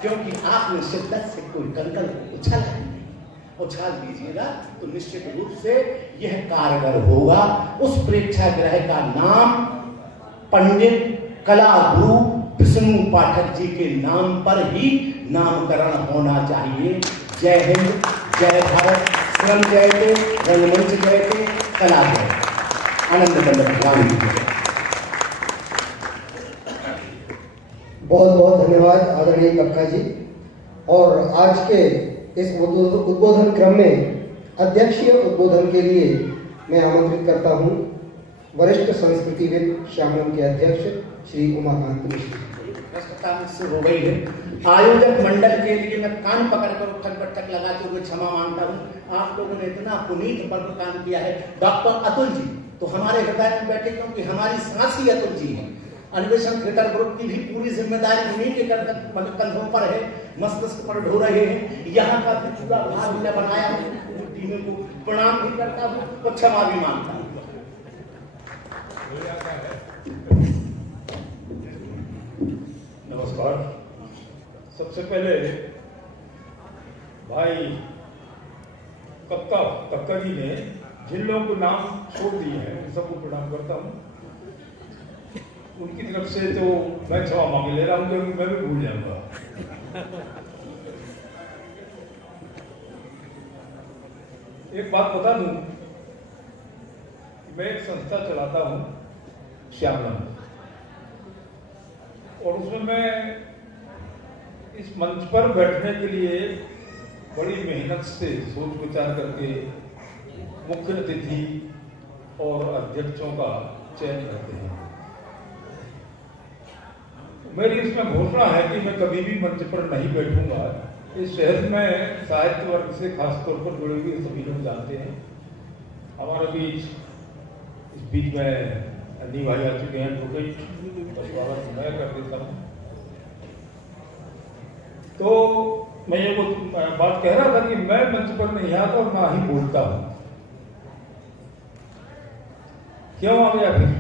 क्योंकि आपने शिद्दत से कोई कंकड़ को उछाला नहीं। उछाल दीजिएगा तो निश्चित रूप से यह कारगर होगा। उस प्रेक्षागृह का नाम पंडित कला गुरु विष्णु पाठक जी के नाम पर ही नामकरण होना चाहिए। जय हिंद, जय भारत, श्रम जयते, रंगमंच जयते, कला जयते। आनंद कंद भगवान जी जय। बहुत बहुत धन्यवाद आदरणीय कक्का जी। और आज के इस उद्बोधन क्रम में अध्यक्षीय उद्बोधन के लिए मैं आमंत्रित करता हूं वरिष्ठ संस्कृतिविद श्यामलम के अध्यक्ष श्री उमाकांत मिश्र। मुझसे हो गई है। आयोजक मंडल के लिए मैं कान पकड़कर उठक बैठक लगाते हुए क्षमा मांगता हूँ। आप लोगों ने इतना पुनीत पर्व काम किया है। डॉक्टर अतुल जी तो हमारे हृदय में बैठे, क्योंकि हमारी सांस ही अतुल जी है। अन्वेषण थिएटर ग्रुप की भी पूरी जिम्मेदारी उन्हीं के कंधों पर है, मस्तिष्क पर ढो रहे हैं। यहाँ का भी पूरा भाग मैंने बनाया हूँ। टीम को प्रणाम भी करता हूँ और क्षमा भी मांगता हूँ। नमस्कार। सबसे पहले भाई कक्का जी ने जिन लोगों को नाम छोड़ दिए हैं सबको प्रणाम करता हूँ। उनकी तरफ से तो मैं क्षमा मांग ले रहा हूँ, क्योंकि मैं भी भूल जाऊंगा। एक बात बता दूं, मैं एक संस्था चलाता हूँ श्यामलम, और उसमें मैं इस मंच पर बैठने के लिए बड़ी मेहनत से सोच विचार करके मुख्य अतिथि और अध्यक्षों का चयन करते हैं। मेरी इसमें घोषणा है कि मैं कभी भी मंच पर नहीं बैठूंगा। इस शहर में साहित्य वर्ग से खासतौर पर जुड़े हुए सभी लोग जानते हैं। हमारे बीच इस बीच में अन्नी भाई आ चुके हैं, एडवोकेट स्वागत मैं कर देता हूँ। तो मैं ये बात कह रहा था कि मैं मंच पर नहीं आता और ना ही बोलता हूँ। क्यों आ गया फिर?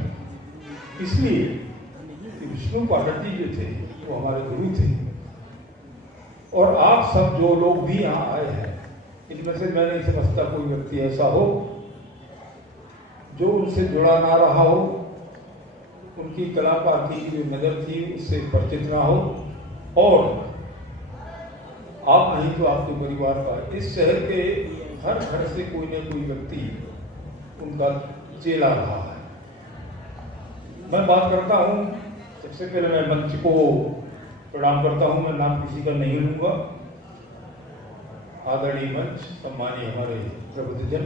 इसलिए कि विष्णु पाठक जी जो थे वो हमारे गुरु थे, और आप सब जो लोग भी यहाँ आए हैं, इनमें से मैं नहीं समझता कोई व्यक्ति ऐसा हो जो उनसे जुड़ा ना रहा हो, उनकी कलाकार की जो नजर थी उससे परिचित ना हो, और आप नहीं तो आपके परिवार का, इस शहर के हर घर से कोई न कोई व्यक्ति उनका चेला रहा है। मैं बात करता हूँ, सबसे पहले मैं मंच को प्रणाम करता हूँ। मैं नाम किसी का नहीं लूंगा। आदरणीय मंच, सम्मानीय हमारे प्रबुद्धजन,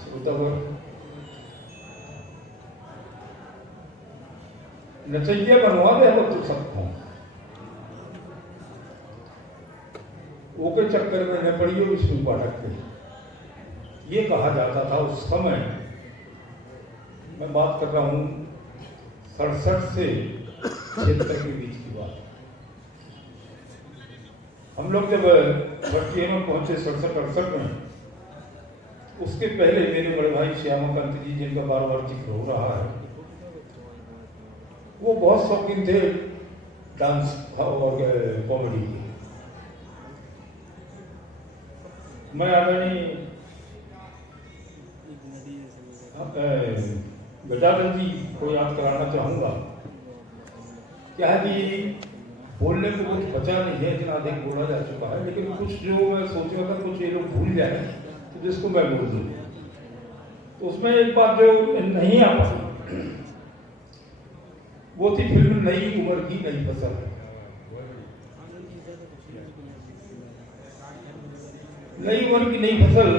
श्रोतावर्ग, नचैया बनवा दे वो तो सबको, वो के चक्कर में न पड़िए विष्णु पाठक के, ये कहा जाता था उस समय। मैं बात कर रहा हूँ 67 से 76 के बीच की बात। हम लोग जब भट्टिया में पहुंचे 67-68 में, उसके पहले मेरे बड़े भाई श्यामाकांत जी, जिनका बार बार जिक्र हो रहा है, वो बहुत शौकीन थे डांस और कॉमेडी के। मैं आदरणीय गजानन जी को याद कराना चाहूंगा। क्या है कि बोलने को कुछ बचा नहीं है, इतना अधिक बोला जा चुका है, लेकिन कुछ जो मैं सोच रहा था कुछ ये लोग भूल जाए तो जिसको मैं बोल दूं। तो उसमें एक बात जो नहीं आ पाई वो थी फिल्म नई उम्र की नई फसल। नई उम्र की नई फसल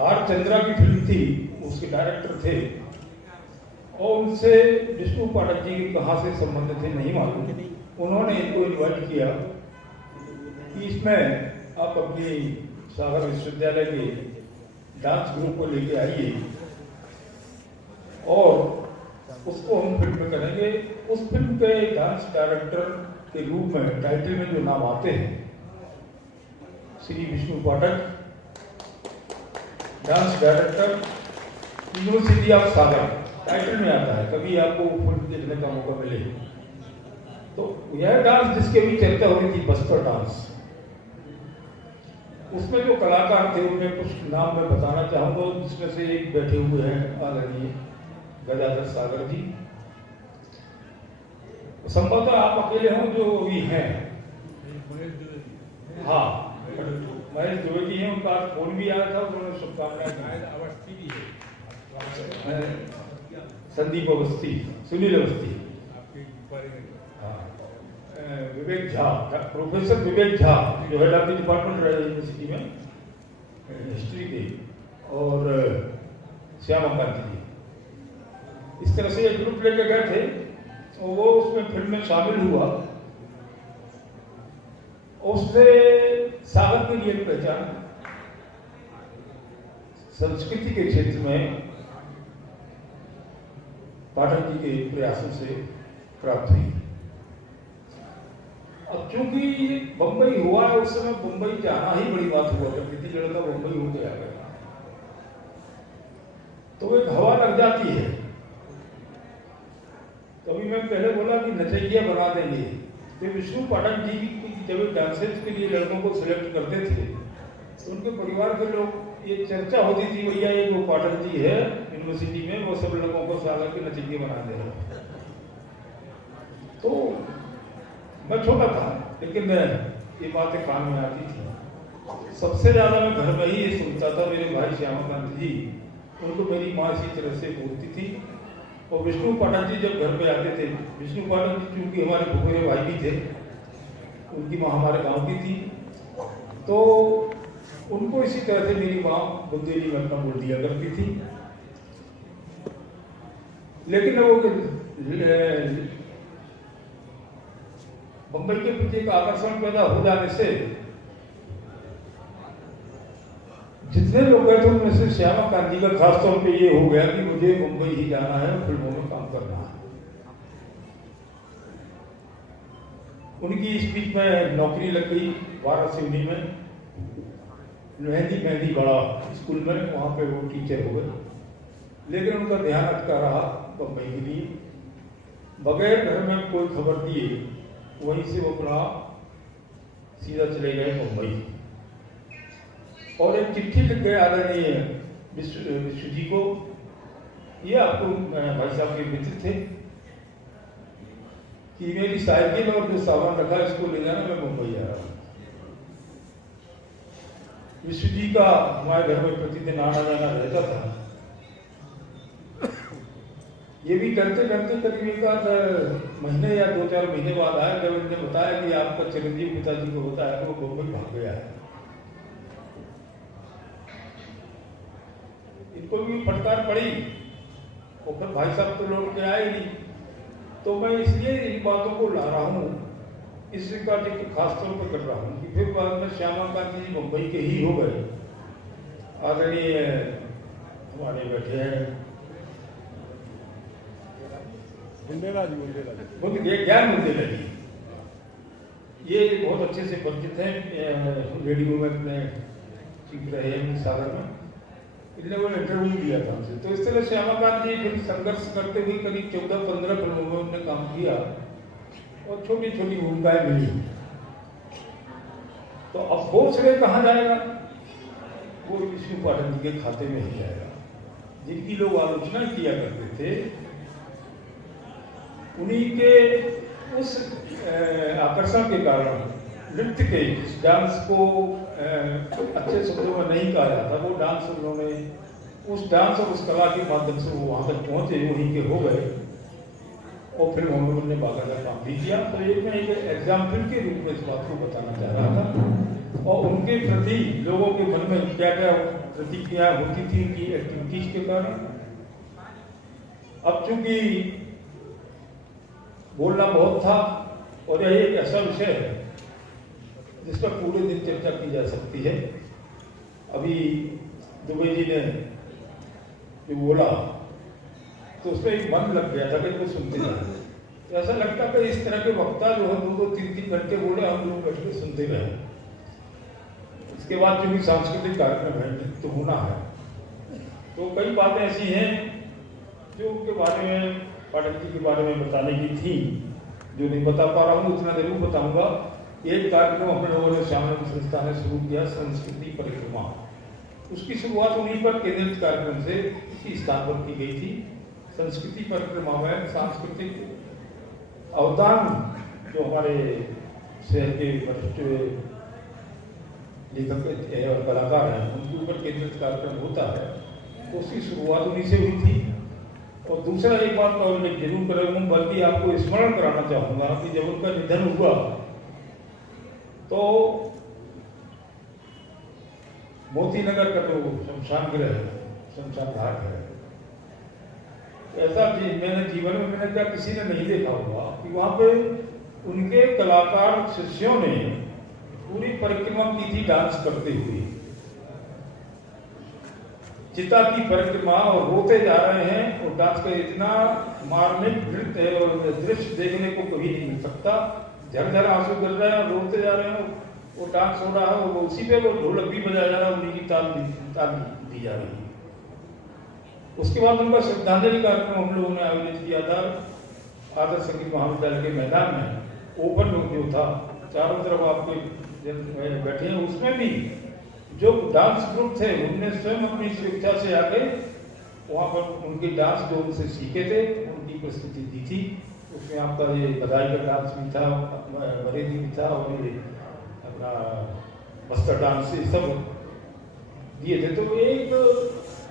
आर चंद्रा की फिल्म थी, उसके डायरेक्टर थे, और उनसे विष्णु पाठक जी के कहाँ से संबंध थे नहीं मालूम। उन्होंने इनको इन्वाइट किया कि इसमें आप अपनी सागर विश्वविद्यालय के डांस ग्रुप को लेके आइए और उसको हम फिल्म में करेंगे। उस फिल्म के डांस डायरेक्टर के रूप में टाइटल में जो नाम आते हैं, Shri Vishnu Pathak, dance director, university of Sagar, title में आता है। कभी आपको फिल्म देखने का मौका मिले तो यह डांस जिसके भी चर्चा हो रही थी, बस्तर डांस, उसमें जो कलाकार थे उनमें कुछ नाम मैं बताना चाहूंगा, जिसमें से एक बैठे हुए हैं आदरणीय गजाधर सागर जी। संभवतः आप अकेले हों जो अभी हैं। हाँ, महेश द्विवेदी हैं, उनका फोन भी आया था, उन्होंने शुभकामनाएं। संदीप अवस्थी, सुनील अवस्थी, विवेक झा, प्रोफेसर विवेक झा जो हेड ऑफ द डिपार्टमेंट रहे यूनिवर्सिटी में हिस्ट्री के, और श्यामाकांत जी। इस तरह से एक ग्रुप लेकर गए थे और वो उसमें फिल्म में शामिल हुआ। उससे सागर के लिए पहचान संस्कृति के क्षेत्र में पाठक जी के प्रयासों से प्राप्त हुई। अब चूंकि बंबई हुआ है, उस समय बंबई जाना ही बड़ी बात हुआ, जब किसी लड़का बंबई हो गया तो एक हवा लग जाती है। तभी मैं पहले बोला कि नचैया बना देंगे। तो विष्णु पाठक जी जब डांसेस के लिए लड़कों को सिलेक्ट करते थे तो उनके परिवार के लोग, ये चर्चा होती थी, भैया ये जो पाठक जी है यूनिवर्सिटी में, वो सब लड़कों को सागर के नचैया बना दे रहे। तो मैं छोटा था, लेकिन ये बातें कान में आती थी। सबसे ज्यादा मैं घर में ही ये सुनता था। मेरे भाई श्यामाकांत जी, उनको मेरी माँ इसी तरह से बोलती थी। और विष्णु पाठक जी जब घर पे आते थे, विष्णु पाठक जी चूंकि हमारे भूखे भाई भी थे, उनकी माँ हमारे गांव की थी, तो उनको इसी तरह से मेरी माँ बुंदेली में अपना बोल दिया करती थी। लेकिन वो बम्बई के प्रति एक आकर्षण पैदा हो जाने से जितने लोग गए थे उनमें से श्यामा कांत जी का खास तौर पे ये हो गया कि मुझे मुंबई ही जाना है, फिल्मों में काम करना है। उनकी स्पीच में नौकरी लग गई वाराणसी में, मेहंदी बड़ा स्कूल में, वहाँ पे वो टीचर हो गए। लेकिन उनका ध्यान अटका रहा बम्बई के लिए, बगैर घर में कोई खबर दिए वहीं से वो अपना सीधा चले गए मुंबई। और एक चिट्ठी लिख गए आदरणीय विश्व जी को, ये आपको भाई साहब के मित्र थे, कि मेरी साइकिल और जो सामान रखा इसको ले जाना, मैं मुंबई आ रहा हूँ। विश्व जी का हमारे घर में प्रतिदिन आना जाना रहता था। ये भी करते करते करीब एक आध महीने या 2-4 महीने बाद आया, जब इन्होंने बताया कि आपका चिरंजीव पिताजी को बताया कि वो मुंबई भाग गया है। इनको भी फटकार पड़ी और फिर भाई साहब तो लौट के आए नहीं। तो मैं इसलिए इन बातों को ला रहा हूँ, इस रिकॉर्डिंग को खास तौर पर कर रहा हूँ कि फिर बाद में श्यामा कांत जी मुंबई के ही हो गए। आदरणीय हमारे बैठे हैं ज्ञान बुंदेला जी, ये बहुत अच्छे से परिचित हैं, रेडियो में अपने सीख रहे हैं सागर में। इन्होंने वो इंटरव्यू दिया था हमसे। तो इस तरह श्यामा कांत जी फिर संघर्ष करते हुए करीब 14-15 फिल्मों में उन्होंने काम किया और छोटी छोटी भूमिकाएं मिली। तो अब वो श्रेय कहाँ जाएगा? वो विष्णु पाठक जी के खाते में ही जाएगा, जिनकी लोग आलोचना किया करते थे। उन्हीं के उस आकर्षण के कारण नृत्य के इस डांस को अच्छे शब्दों में नहीं कहा जाता, वो डांस उन्होंने उस डांस और उस कला के माध्यम से वो वहाँ तक पहुँचे, वहीं के हो गए और फिर उन्होंने बाकायदा काम भी किया। तो ये मैं एक एग्जाम्पल के रूप में इस बात को बताना चाह रहा था। और उनके प्रति लोगों के मन में क्या क्या प्रतिक्रिया होती थी उनकी एक्टिविटीज के कारण। अब चूंकि बोलना बहुत था और यह एक ऐसा विषय है जिस पर पूरे दिन चर्चा की जा सकती है। अभी दुबे जी ने जो बोला तो उसमें एक मन लग गया था कि वो सुनते जाए। तो ऐसा लगता कि इस तरह के वक्ता जो है 2-3 घंटे बोले, हम लोग बैठ के सुनते रहे। इसके बाद चूंकि सांस्कृतिक कार्यक्रम है तो होना है, तो कई बातें ऐसी हैं जो उनके बारे में, पाठक जी के बारे में बताने की थी, जो नहीं बता पा रहा हूँ, उतना जरूर बताऊंगा। एक कार्यक्रम हम लोगों ने श्यामानंद संस्था ने शुरू किया, संस्कृति परिक्रमा। उसकी शुरुआत उन्हीं पर केंद्रित कार्यक्रम से इसी स्थान पर की गई थी। संस्कृति परिक्रमा में सांस्कृतिक अवदान जो हमारे शहर के वरिष्ठ लेखक और कलाकार हैं उनके ऊपर केंद्रित कार्यक्रम होता है, तो उसकी शुरुआत उन्हीं से हुई थी। और दूसरा एक बात मैं उल्लेख जरूर करूँ, बल्कि आपको स्मरण कराना चाहूँगा कि जब उनका निधन हुआ तो मोती नगर का जो शमशान गृह है, शमशान घाट है, ऐसा मैंने जीवन में मैंने क्या किसी ने नहीं देखा होगा कि वहाँ पे उनके कलाकार शिष्यों ने पूरी परिक्रमा की थी डांस करते हुए, चिता की परिक्रमा, और रोते जा रहे हैं और डांस का इतना मार्मिक नृत्य और दृश्य देखने को कभी नहीं मिल सकता। झरझर आंसू गिर रहे हैं और रोते जा रहे हैं, वो डांस हो रहा है और उसी पे वो ढोलक भी बजाया जा रहा है, उन्हीं की ताल दी जा रही है। उसके बाद उनका श्रद्धांजलि कार्यक्रम हम लोगों ने आयोजित किया था आदर्श संगीत महाविद्यालय के मैदान में। ओपन जो था, चारों तरफ आपके बैठे हैं, उसमें भी जो डांस ग्रुप थे उनने स्वयं अपनी स्वेच्छा से आके वहाँ पर उनके डांस जो उनसे सीखे थे उनकी प्रस्तुति दी थी। उसमें आपका ये बधाई का डांस भी था, बरेली भी था और ये अपना बस्तर डांस ये सब दिए थे। तो एक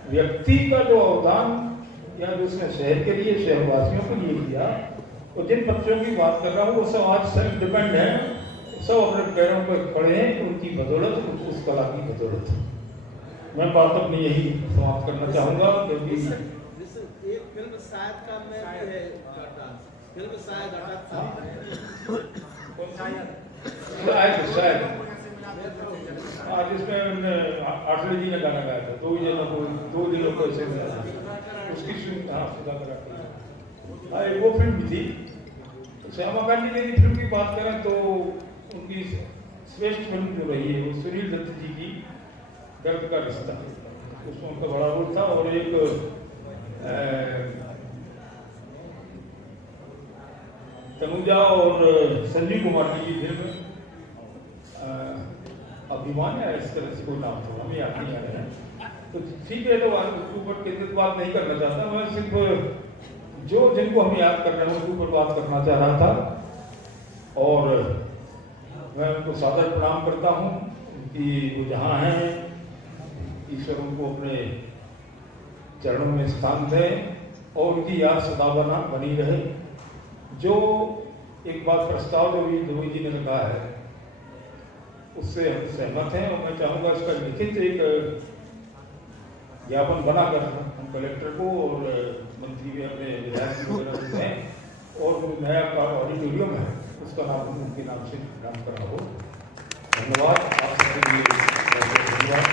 व्यक्ति का जो अवदान या जो उसने शहर के लिए, शहरवासियों के लिए किया, और जिन बच्चों की बात कर रहा हूँ वो सब आज सेल्फ डिपेंड है, सब अपने पैरों पर खड़े हैं, उनकी बदौलत, उस कला की बदौलत। मैं बात अपनी यही समाप्त करना चाहूँगा, क्योंकि फिल्म शायद का मैं फिल्म शायद आज इसमें 8 जी ने गाना गाया था, 2 दिनों को ऐसे उसकी वो फिल्म भी थी। श्यामा कांडी जी की फिल्म की बात करें तो उनकी श्रेष्ठ फिल्म जो रही है वो सुनील दत्त जी की दर्द का रिश्ता, उसमें उनका बड़ा रोल था। और एक तनुजा और संजीव कुमार जी की फिल्म अभिमान है, इस तरह से कोई नाम था, हमें याद नहीं आ रहा है। तो ठीक है, तो उसके ऊपर केंद्रित बात नहीं करना चाहता मैं, सिर्फ जिनको हम याद कर रहे हैं उनके ऊपर बात करना चाह रहा था। और मैं उनको सादर प्रणाम करता हूँ कि वो जहाँ हैं ईश्वर उनको अपने चरणों में स्थान दें और उनकी याद सदा बनी रहे। जो एक बात प्रस्ताव जो भी जी ने रखा है उससे हम सहमत हैं, और मैं चाहूँगा इसका लिखित एक ज्ञापन बनाकर हम कलेक्टर को और मंत्री भी अपने विधायक वगैरह दें, और जो नया ऑडिटोरियम है उसका नाम उनके नाम से नाम करा हो। धन्यवाद आप सभी, धन्यवाद।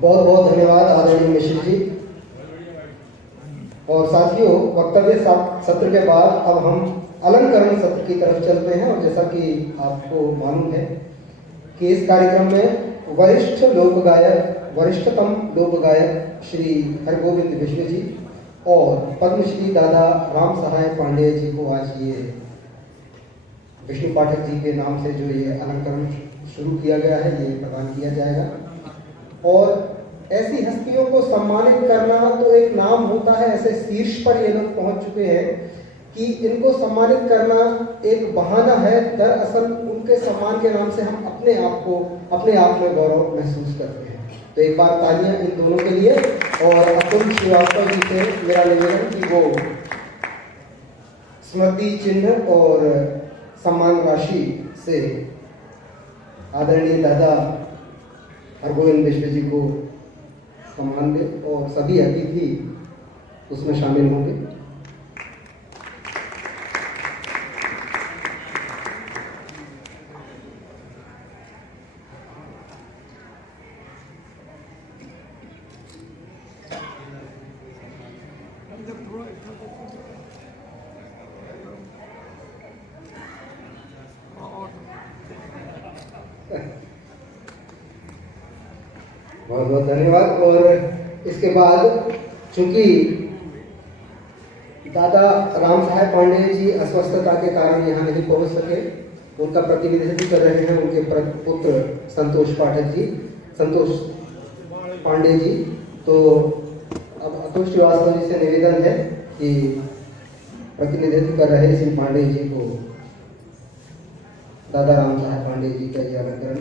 बहुत बहुत धन्यवाद आदरणीय मिश्र जी। और साथियों, वक्तव्य सत्र के बाद अब हम अलंकरण सत्र की तरफ चलते हैं। और जैसा कि आपको मालूम है कि इस कार्यक्रम में वरिष्ठतम लोक गायक श्री हरगोविंद विश्व जी और पद्मश्री दादा राम सहाय पांडे जी को आज ये विष्णु पाठक जी के नाम से जो ये अलंकरण शुरू किया गया है ये प्रदान किया जाएगा। और ऐसी हस्तियों को सम्मानित करना तो एक नाम होता है, ऐसे शीर्ष पर ये लोग पहुंच चुके हैं कि इनको सम्मानित करना एक बहाना है। दरअसल उनके सम्मान के नाम से हम अपने आप में गौरव महसूस करते हैं। तो एक बार तालियां इन दोनों के लिए। और अतुल श्रीवास्तव जी से मेरा निवेदन कि वो स्मृति चिन्ह और सम्मान राशि से आदरणीय दादा हरगोविंद विश्व जी को सम्मान दे और सभी अतिथि उसमें शामिल होंगे। बहुत बहुत धन्यवाद। और इसके बाद चूंकि दादा राम सहाय पांडे जी अस्वस्थता के कारण यहाँ नहीं पहुंच सके, उनका प्रतिनिधित्व कर रहे हैं उनके पुत्र संतोष पांडे जी। तो अब अतुल श्रीवास्तव जी से निवेदन है कि प्रतिनिधित्व कर रहे श्री पांडे जी को दादा राम सहाय पांडे जी का यह अलंकरण।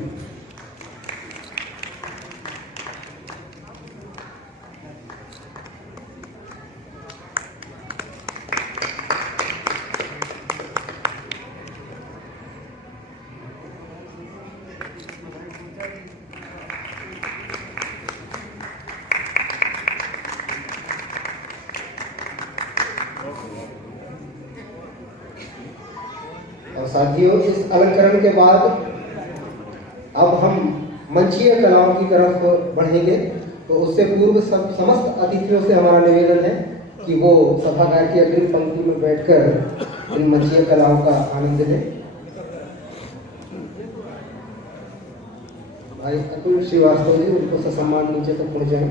और साथियों, इस अलंकरण के बाद अब हम मंचीय कलाओं की तरफ बढ़ेंगे। तो उससे पूर्व समस्त अतिथियों से हमारा निवेदन है कि वो सभागार की अग्रिम पंक्ति में बैठकर इन मंचीय कलाओं का आनंद लें। भाई अतुल श्रीवास्तव जी उनको ससम्मान नीचे तक पहुंचाएं।